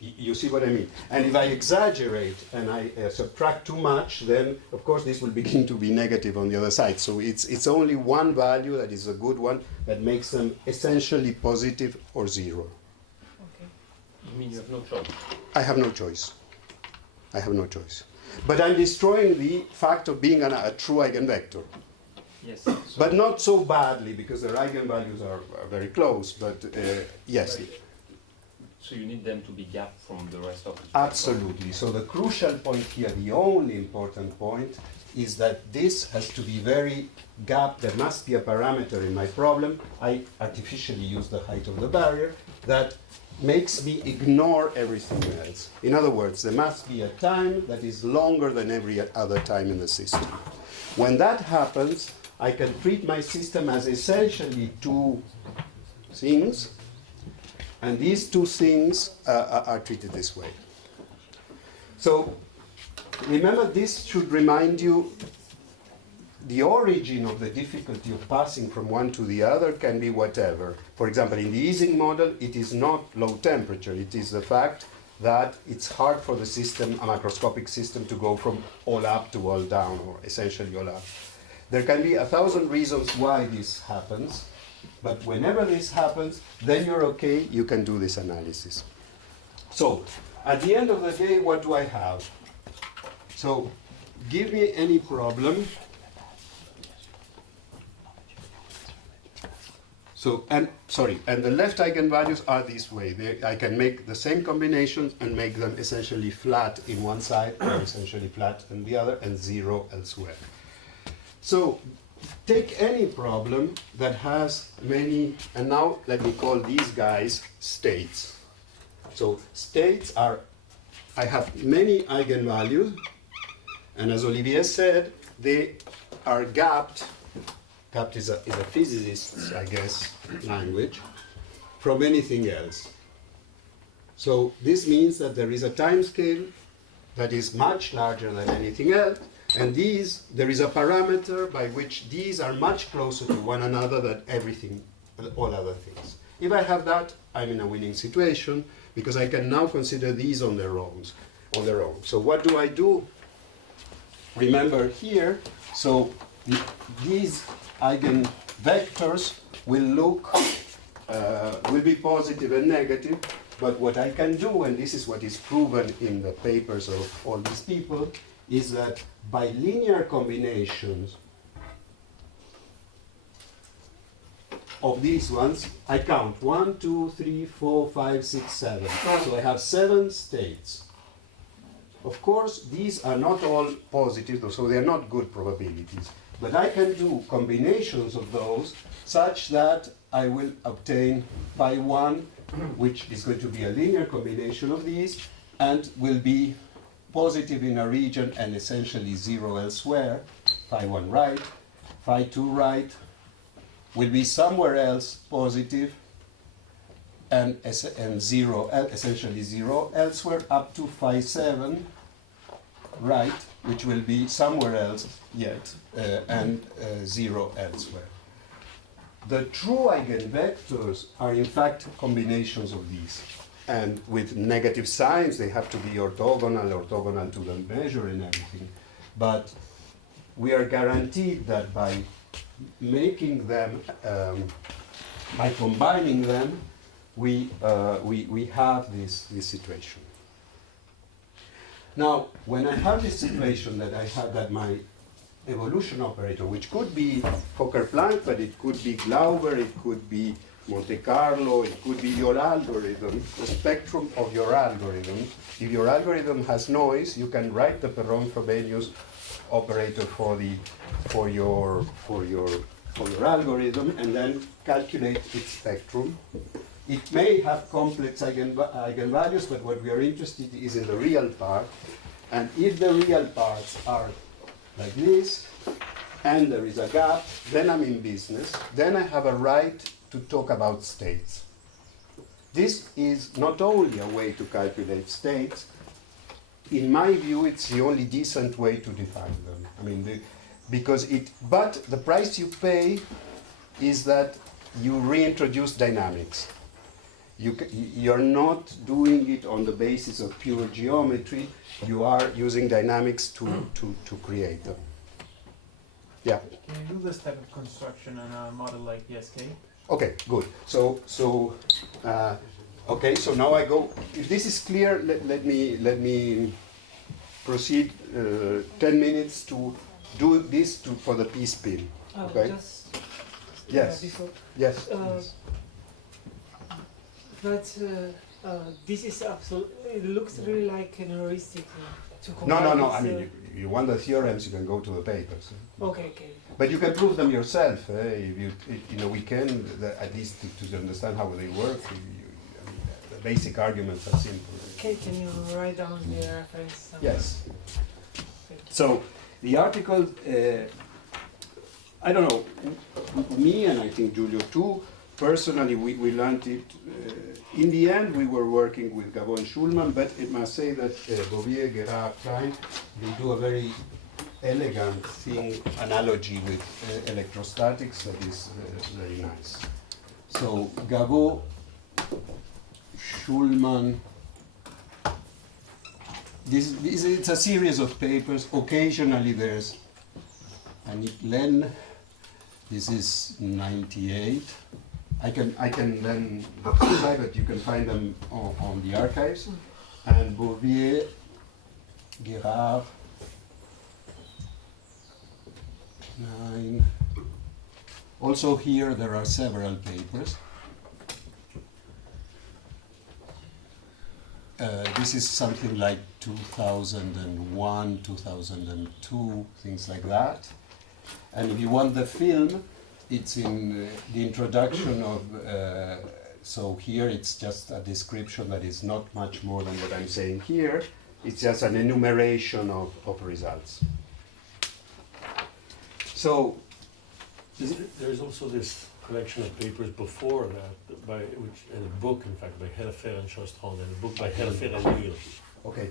you see what I mean? And if I exaggerate and I subtract too much, then of course this will begin to be negative on the other side. So it's only one value that is a good one that makes them essentially positive or zero. Okay. You mean you have no choice? I have no choice. I have no choice. But I'm destroying the fact of being a true eigenvector. Yes. But not so badly, because their eigenvalues are very close, but yes. So you need them to be gapped from the rest of the spectrum. Absolutely. So the crucial point here, the only important point, is that this has to be very gapped. There must be a parameter in my problem. I artificially use the height of the barrier that makes me ignore everything else. In other words, there must be a time that is longer than every other time in the system. When that happens, I can treat my system as essentially two things, and these two things are treated this way. So remember, this should remind you the origin of the difficulty of passing from one to the other can be whatever. For example, in the Ising model, it is not low temperature. It is the fact that it's hard for the system, a macroscopic system, to go from all up to all down, or essentially all up. There can be 1,000 reasons why this happens, but whenever this happens, then you're okay, you can do this analysis. So, at the end of the day, what do I have? So, give me any problem. So, and the left eigenvalues are this way. I can make the same combinations and make them essentially flat in one side, or essentially flat in the other, and zero elsewhere. So, take any problem that has many, and now let me call these guys states. So, states are, I have many eigenvalues, and as Olivier said, they are gapped. Gapped is a physicist's, I guess, language. from anything else. So this means that there is a time scale that is much larger than anything else, and there is a parameter by which these are much closer to one another than everything, all other things. If I have that, I'm in a winning situation, because I can now consider these on their own. So what do I do? Remember here, so these eigenvectors will be positive and negative, but what I can do, and this is what is proven in the papers of all these people, is that by linear combinations of these ones, I count 1, 2, 3, 4, 5, 6, 7. So I have 7 states. Of course, these are not all positive, so they are not good probabilities. But I can do combinations of those such that I will obtain phi 1, which is going to be a linear combination of these, and will be positive in a region and essentially 0 elsewhere. Phi 1 right, phi 2 right, will be somewhere else positive, and zero, essentially 0 elsewhere, up to phi 7 right, which will be somewhere else yet, and 0 elsewhere. The true eigenvectors are in fact combinations of these. And with negative signs, they have to be orthogonal to the measure and everything. But we are guaranteed that by making them, by combining them, we have this situation. Now, when I have this situation that I have that my evolution operator, which could be Fokker-Planck, but it could be Glauber, it could be Monte Carlo, it could be your algorithm, the spectrum of your algorithm. If your algorithm has noise, you can write the Perron-Frobenius operator for your algorithm and then calculate its spectrum. It may have complex eigenvalues, but what we are interested in is in the real part. And if the real parts are like this, and there is a gap, then I'm in business. Then I have a right to talk about states. This is not only a way to calculate states. In my view, it's the only decent way to define them. I mean, but the price you pay is that you reintroduce dynamics. You're not doing it on the basis of pure geometry. You are using dynamics to create them. Yeah. Can you do this type of construction on a model like ESK? Okay, good. Okay, so now I go. If this is clear, let me proceed 10 minutes to do this for the p-spin. Okay. Yes. Before, Yes. but this is absolutely. It looks really like an heuristic to No. combine I this, mean, you want the theorems, you can go to the papers. Okay. But you can prove them yourself. If you in a weekend, at least to understand how they work. I mean, the basic arguments are simple. Okay, can you write down the reference? Yes. So the article, I don't know, me and I think Giulio too, personally we learned it, in the end we were working with Gabon Schulman, but it must say that Bouvier, Gerard, Klein, they do a very elegant analogy with electrostatics that is very nice. So Gabon, Schulman, it's a series of papers. Occasionally there's Annick Len. This is 98. I can then try, but you can find them on the archives. And Bouvier, Gerard, 9. Also here there are several papers. This is something like 2001, 2002, things like that. And if you want the film, it's in the introduction of, so here it's just a description that is not much more than what I'm saying here. It's just an enumeration of results. So There's also this collection of papers before that, and a book, in fact, by Helfer and Chastrand, and a book by Helfer and Neil. Okay,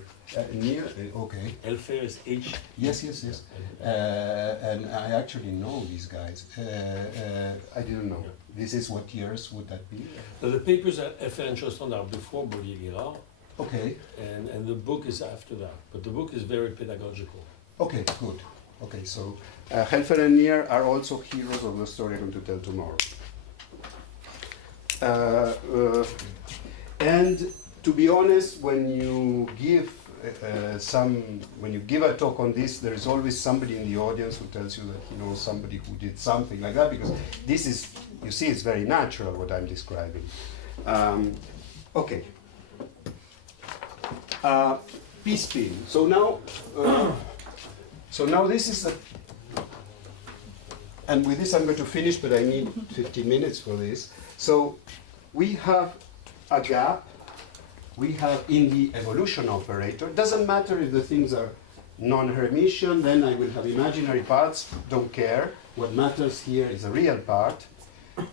near, okay. Helfer is H. Yes, yes, yes. And I actually know these guys. I didn't know. This is what years would that be? So the papers at Helfer and Chastrand are before Bourdieu-Guérard, Okay, and the book is after that. But the book is very pedagogical. okay, good. Okay, so Helfer and Near are also heroes of the story I'm going to tell tomorrow. And to be honest, when you give when you give a talk on this, there is always somebody in the audience who tells you that he knows somebody who did something like that, because this is, you see, it's very natural what I'm describing. Okay. P-spin. So now this is and with this I'm going to finish, but I need 15 minutes for this. So we have a gap. We have in the evolution operator. It doesn't matter if the things are non-Hermitian, then I will have imaginary parts, don't care. What matters here is a real part.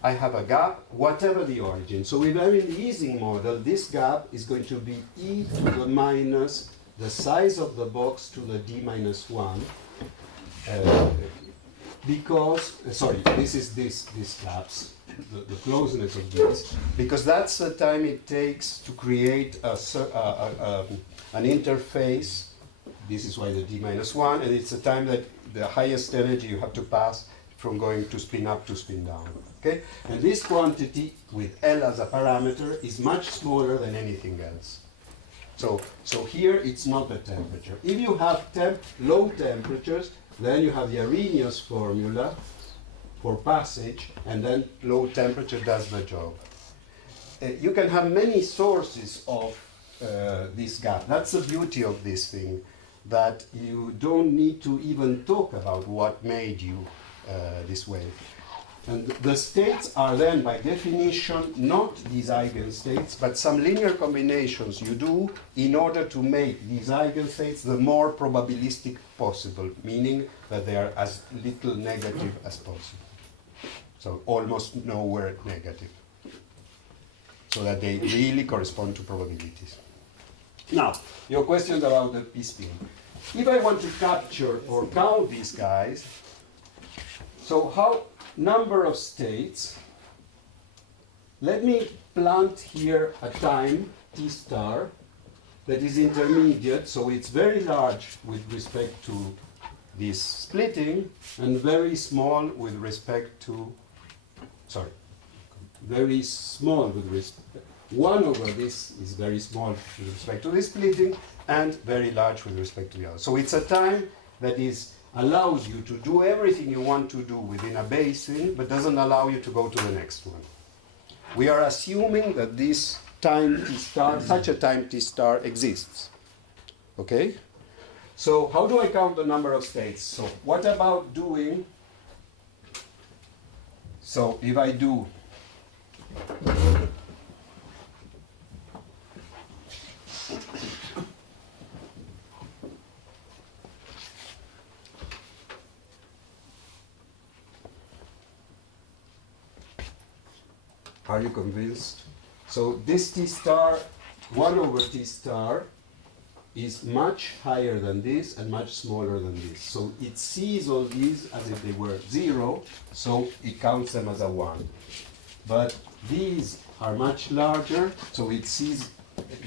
I have a gap, whatever the origin. So if I'm in the Ising model, this gap is going to be e to the minus the size of the box to the d minus 1. Because, sorry, this is this gaps, the closeness of this, because that's the time it takes to create an interface. This is why the d minus 1, and it's the time that the highest energy you have to pass from going to spin up to spin down. Okay? And this quantity with L as a parameter is much smaller than anything else. So here it's not a temperature. If you have low temperatures, then you have the Arrhenius formula for passage, and then low temperature does the job. You can have many sources of this gap. That's the beauty of this thing, that you don't need to even talk about what made you this way. And the states are then, by definition, not these eigenstates, but some linear combinations you do in order to make these eigenstates the more probabilistic possible, meaning that they are as little negative as possible. So almost nowhere negative. So that they really correspond to probabilities. Now, your questions about the p-spin. If I want to capture or count these guys, so how number of states, let me plant here a time t star that is intermediate, so it's very large with respect to this splitting and very small with respect to, sorry, very small with respect, 1 over this is very small with respect to this splitting and very large with respect to the other. So it's a time that allows you to do everything you want to do within a basin, but doesn't allow you to go to the next one. We are assuming that this time t star, such a time t star exists. Okay? So how do I count the number of states? So what about doing, so if I do Are you convinced? So this t star, 1 over t star, is much higher than this and much smaller than this. So it sees all these as if they were 0, so it counts them as a 1. But these are much larger, so it sees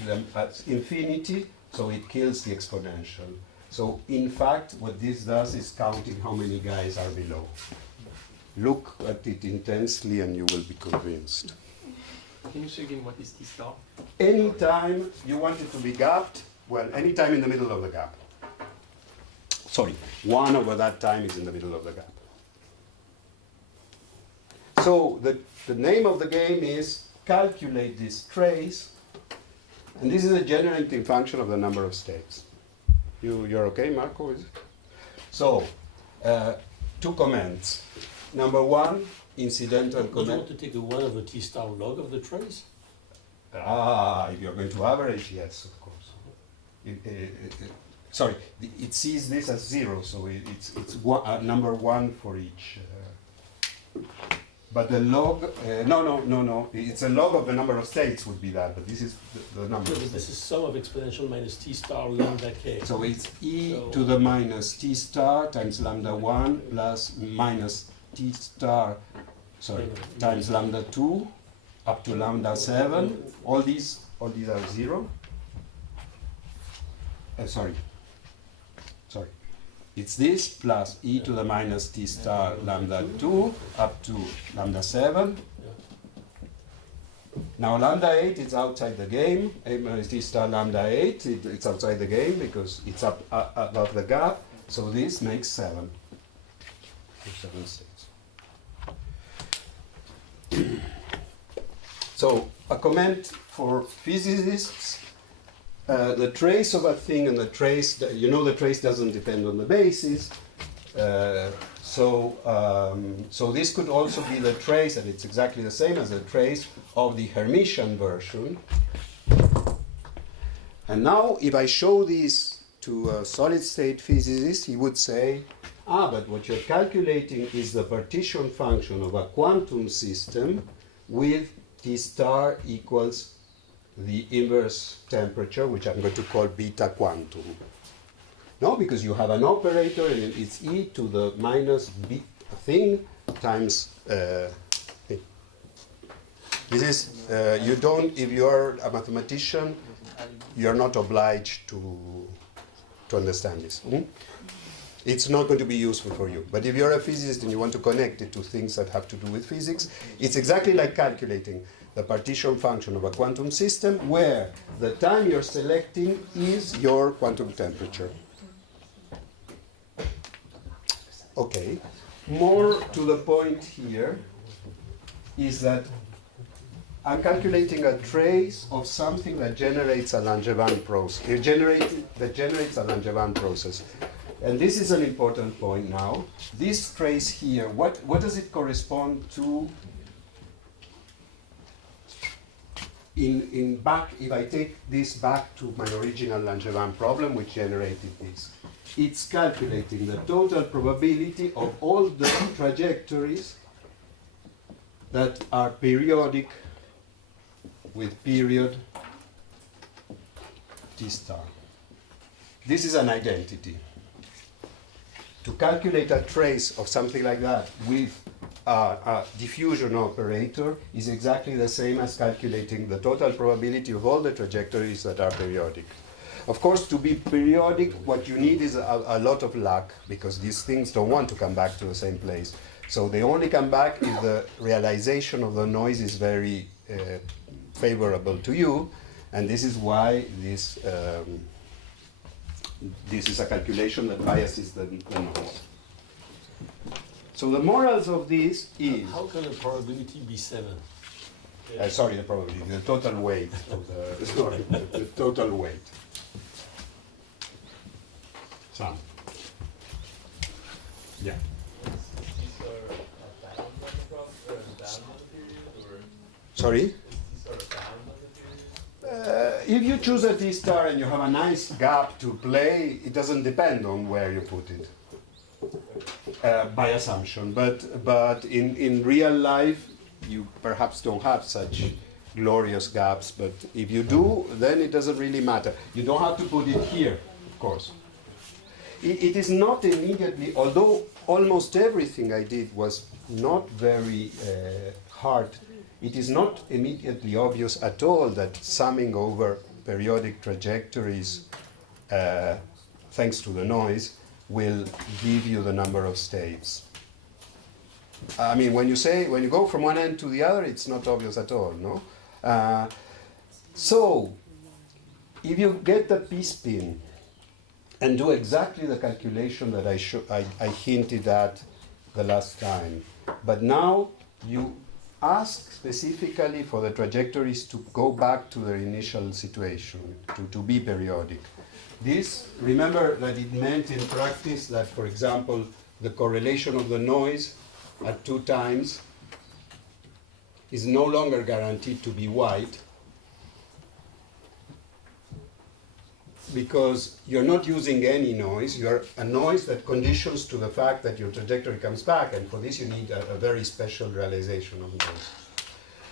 them as infinity, so it kills the exponential. So in fact, what this does is counting how many guys are below. Look at it intensely and you will be convinced. Can you say again what is T star? Anytime you want it to be gapped, well, anytime in the middle of the gap. Sorry, 1 over that time is in the middle of the gap. So the name of the game is calculate this trace, and this is a generating function of the number of states. You're okay, Marco? Is it? So, 2 comments. Number 1, incidental Don't you comment. want to take the 1 over t star log of the trace? If you're going to average, yes, of course. Sorry, it sees this as 0, so it's number 1 for each. But the log, no. It's a log of the number of states would be that, but this is the number Yeah, of but this states. is sum of exponential minus t star lambda k. So it's e So- to the minus t star times lambda 1 plus minus t star, sorry, times lambda 2 up to lambda 7. All these are 0. Sorry. It's this plus e to the minus t star lambda 2 up to lambda 7. Now lambda 8 is outside the game. A minus t star lambda 8, it's outside the game because it's up above the gap. So this makes 7. 7 states. So a comment for physicists. The trace of a thing and the trace, the trace doesn't depend on the basis. So this could also be the trace, and it's exactly the same as the trace of the Hermitian version. And now, if I show this to a solid-state physicist, he would say, but what you're calculating is the partition function of a quantum system with T star equals the inverse temperature, which I'm going to call beta quantum. No, because you have an operator and it's e to the minus b thing times thing. This is, you don't, if you're a mathematician, you're not obliged to understand this. It's not going to be useful for you. But if you're a physicist and you want to connect it to things that have to do with physics, it's exactly like calculating the partition function of a quantum system where the time you're selecting is your quantum temperature. Okay. More to the point here is that I'm calculating a trace of something that generates a Langevin process. That generates a Langevin process. And this is an important point now. This trace here, what does it correspond to if I take this back to my original Langevin problem, which generated this? It's calculating the total probability of all the trajectories that are periodic with period T star. This is an identity. To calculate a trace of something like that with a diffusion operator is exactly the same as calculating the total probability of all the trajectories that are periodic. Of course, to be periodic, what you need is a lot of luck, because these things don't want to come back to the same place. So they only come back if the realization of the noise is very favorable to you, and this is why this is a calculation that biases the noise. So the morals of this is... How can the probability be 7? sorry, the probability, the total weight of the total weight. Sum. Yeah. Sorry? If you choose a T star and you have a nice gap to play, it doesn't depend on where you put it, by assumption. But in real life, you perhaps don't have such glorious gaps. But if you do, then it doesn't really matter. You don't have to put it here, of course. It is not immediately, although almost everything I did was not very hard, it is not immediately obvious at all that summing over periodic trajectories, thanks to the noise, will give you the number of states. I mean, when you go from one end to the other, it's not obvious at all, no? So, if you get the p-spin and do exactly the calculation that I hinted at the last time, but now you ask specifically for the trajectories to go back to their initial situation, to be periodic. This, remember that it meant in practice that, for example, the correlation of the noise at 2 times is no longer guaranteed to be white. because you're not using any noise, you're a noise that conditions to the fact that your trajectory comes back, and for this you need a very special realization of noise.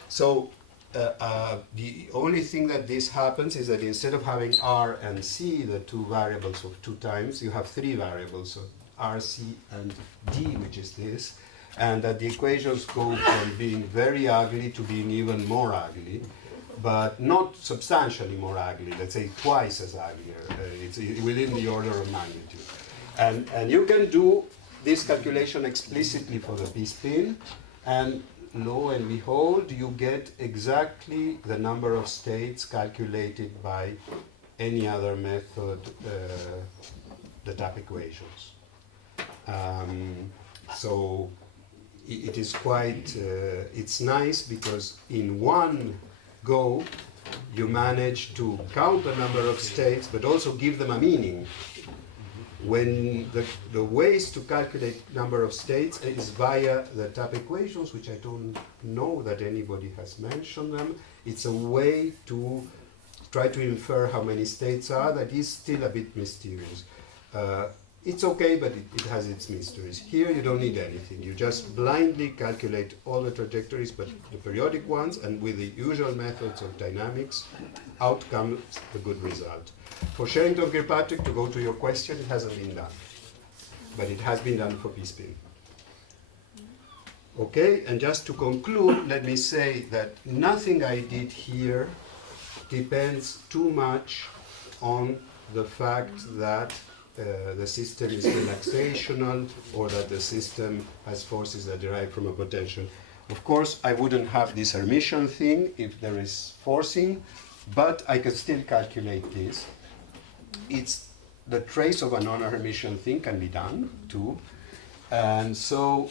So the only thing that this happens is that instead of having R and C, the two variables of 2 times, you have 3 variables, so R, C, and D, which is this, and that the equations go from being very ugly to being even more ugly, but not substantially more ugly, let's say twice as uglier. It's within the order of magnitude. And you can do this calculation explicitly for the p-spin, and lo and behold, you get exactly the number of states calculated by any other method, the tap equations. So it is quite, it's nice because in one go you manage to count the number of states but also give them a meaning. When the ways to calculate number of states is via the tap equations, which I don't know that anybody has mentioned them. It's a way to try to infer how many states are. That is still a bit mysterious. It's okay, but it has its mysteries. Here you don't need anything. You just blindly calculate all the trajectories, but the periodic ones, and with the usual methods of dynamics, out comes the good result. For Sherrington-Kirkpatrick, to go to your question, it hasn't been done. But it has been done for p-spin. Okay, and just to conclude, let me say that nothing I did here depends too much on the fact that the system is relaxational or that the system has forces that derive from a potential. Of course, I wouldn't have this Hermitian thing if there is forcing, but I can still calculate this. It's the trace of a non-Hermitian thing can be done too. And so,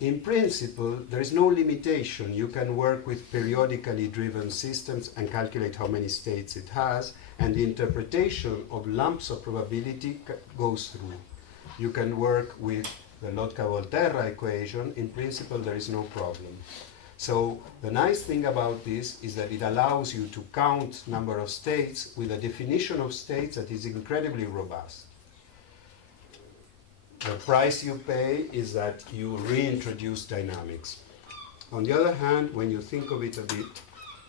in principle, there is no limitation. You can work with periodically driven systems and calculate how many states it has, and the interpretation of lumps of probability goes through. You can work with the Lotka-Volterra equation. In principle, there is no problem. So the nice thing about this is that it allows you to count number of states with a definition of states that is incredibly robust. The price you pay is that you reintroduce dynamics. On the other hand, when you think of it a bit,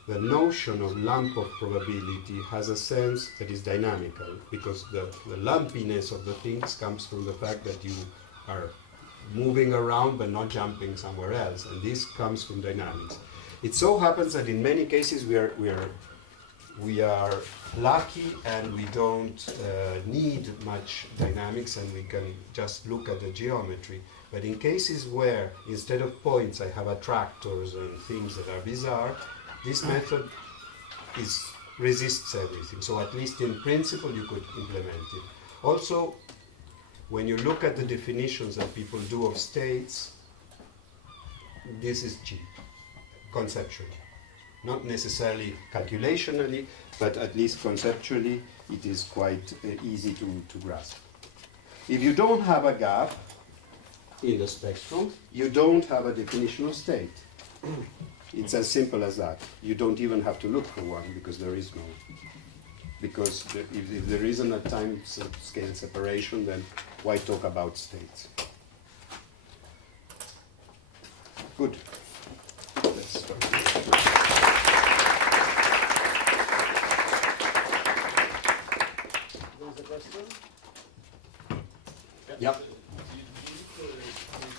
the notion of lump of probability has a sense that is dynamical, because the lumpiness of the things comes from the fact that you are moving around but not jumping somewhere else, and this comes from dynamics. It so happens that in many cases we are lucky and we don't need much dynamics, and we can just look at the geometry. But in cases where instead of points I have attractors and things that are bizarre, this method resists everything. So at least in principle you could implement it. Also, when you look at the definitions that people do of states, this is cheap, conceptually. Not necessarily calculationally, but at least conceptually it is quite easy to grasp. If you don't have a gap in the spectrum, you don't have a definition of state. It's as simple as that. You don't even have to look for one, because there is no. Because if there isn't a time scale separation, then why talk about states? Good. Let's start. There's a question? Yep. Do you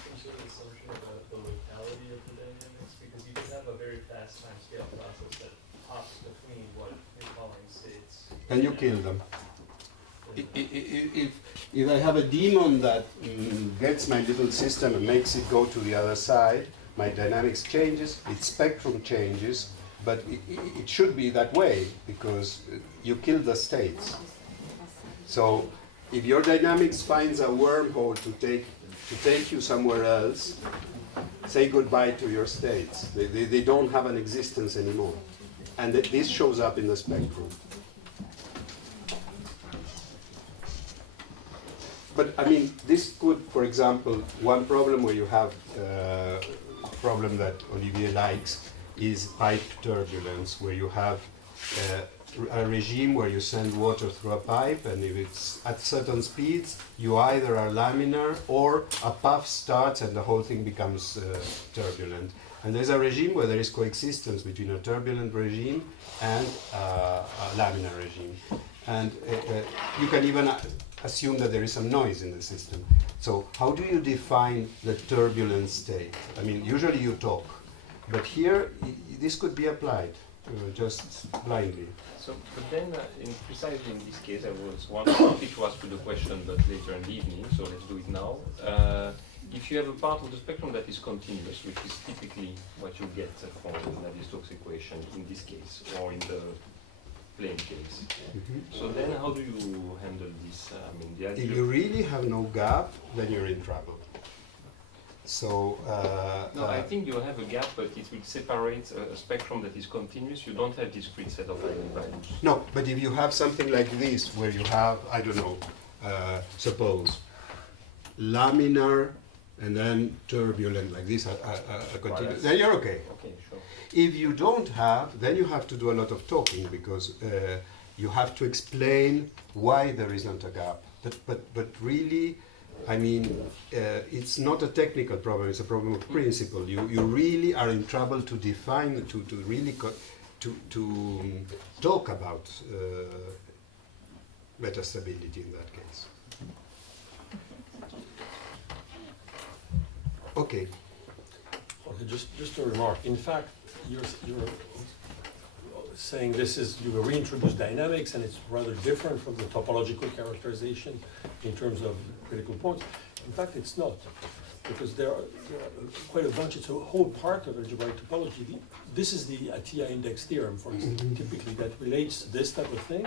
consider the assumption about the locality of the dynamics? Because you can have a very fast time scale process that hops between what you're calling states. Can you kill them? If I have a demon that gets my little system and makes it go to the other side, my dynamics changes, its spectrum changes, but it should be that way, because you kill the states. So if your dynamics finds a wormhole to take you somewhere else, say goodbye to your states. They don't have an existence anymore. And this shows up in the spectrum. But I mean, this could, for example, one problem where you have a problem that Olivier likes is pipe turbulence, where you have a regime where you send water through a pipe, and if it's at certain speeds, you either are laminar or a puff starts and the whole thing becomes turbulent. And there's a regime where there is coexistence between a turbulent regime and a laminar regime. And you can even assume that there is some noise in the system. So how do you define the turbulent state? I mean, usually you talk, but here this could be applied just blindly. So, but then, precisely in this case, I was wanting to ask you the question, but later in the evening, so let's do it now. If you have a part of the spectrum that is continuous, which is typically what you get from Navier-Stokes equation in this case, or in the plane case. So then how do you handle this? I mean, the idea If you really have no gap, then you're in trouble. So no, I think you have a gap, but it will separate a spectrum that is continuous. You don't have discrete set of eigenvalues. no, but if you have something like this, where you have, I don't know, suppose laminar and then turbulent like this, a continuous, then you're okay. Okay, sure. If you don't have, then you have to do a lot of talking, because you have to explain why there isn't a gap. But really, I mean, it's not a technical problem, it's a problem of principle. You really are in trouble to define, to really talk about metastability in that case. Okay. Okay, just a remark. In fact, you're saying this is, you reintroduce dynamics and it's rather different from the topological characterization in terms of critical points. In fact, it's not, because there are quite a bunch, it's a whole part of algebraic topology. This is the Atiyah index theorem, for instance, typically, that relates this type of thing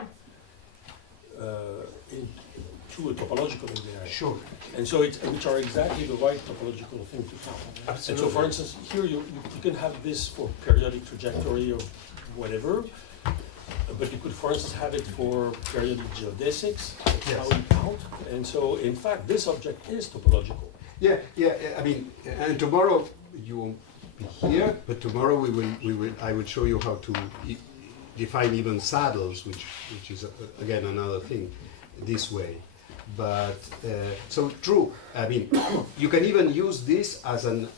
to a topological interaction. Sure. And so it's, which are exactly the right topological thing to find. Absolutely. And so, for instance, here you can have this for periodic trajectory of whatever, but you could, for instance, have it for periodic geodesics. That's Yes. how we count. And so, in fact, this object is topological. Yeah, I mean, and tomorrow you won't be here, but tomorrow I will show you how to define even saddles, which is again another thing, this way. But so true. I mean, you can even use this as an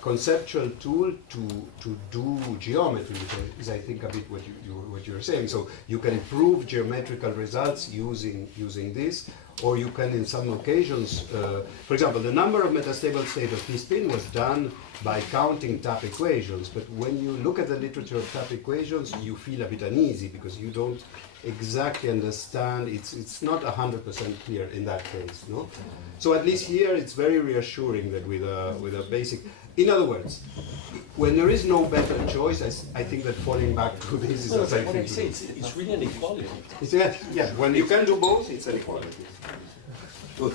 conceptual tool to do geometry, which is I think a bit what you're saying. So you can prove geometrical results using this, or you can, in some occasions, for example, the number of metastable state of P-spin was done by counting tap equations. But when you look at the literature of tap equations, you feel a bit uneasy because you don't exactly understand. It's not 100% clear in that case, no. So at least here, it's very reassuring that with a basic. In other words, when there is no better choice, I think that falling back to this is No, a safe what I thing to say, do. it's really an equality. Yeah, when you can do both, it's an equality. Good.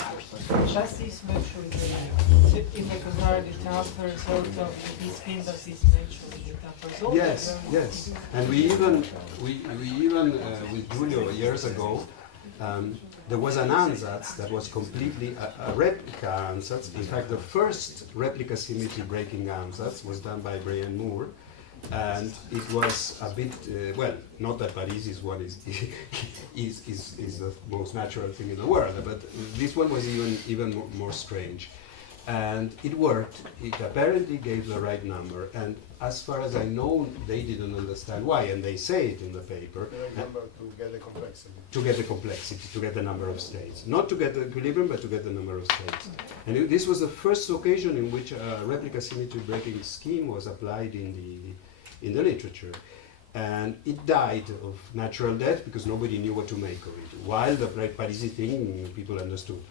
Just this measure in the comparative transfer sort of this spin that is mentioned in the transfer zone. Yes. And we even with Giulio years ago, there was an ansatz that was completely a replica ansatz. In fact, the first replica symmetry breaking ansatz was done by Brian Moore, and it was a bit well, not that Parisi's one is the most natural thing in the world, but this one was even more strange, and it worked. It apparently gave the right number, and as far as I know, they didn't understand why, and they say it in the paper. The right number to get the complexity. To get the complexity, to get the number of states. Not to get the equilibrium, but to get the number of states. And this was the first occasion in which a replica symmetry breaking scheme was applied in the literature. And it died of natural death because nobody knew what to make of it, while the Parisi thing people understood.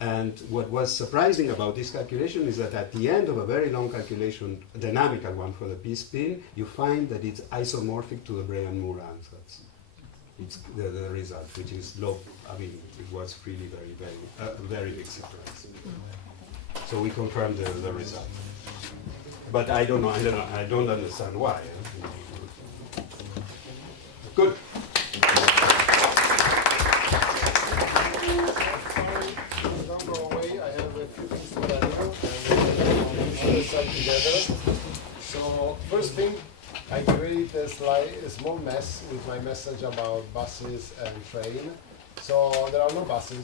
And what was surprising about this calculation is that at the end of a very long calculation, a dynamical one for the P-spin, you find that it's isomorphic to the Brian-Moore ansatz. It's the result, which is low. I mean, it was really very big surprise. So we confirmed the result. But I don't know. I don't understand why. Good. Don't go away. I have a few things to tell you, and we'll put this up together. So first thing, I create a small mess with my message about buses and train. So there are no buses,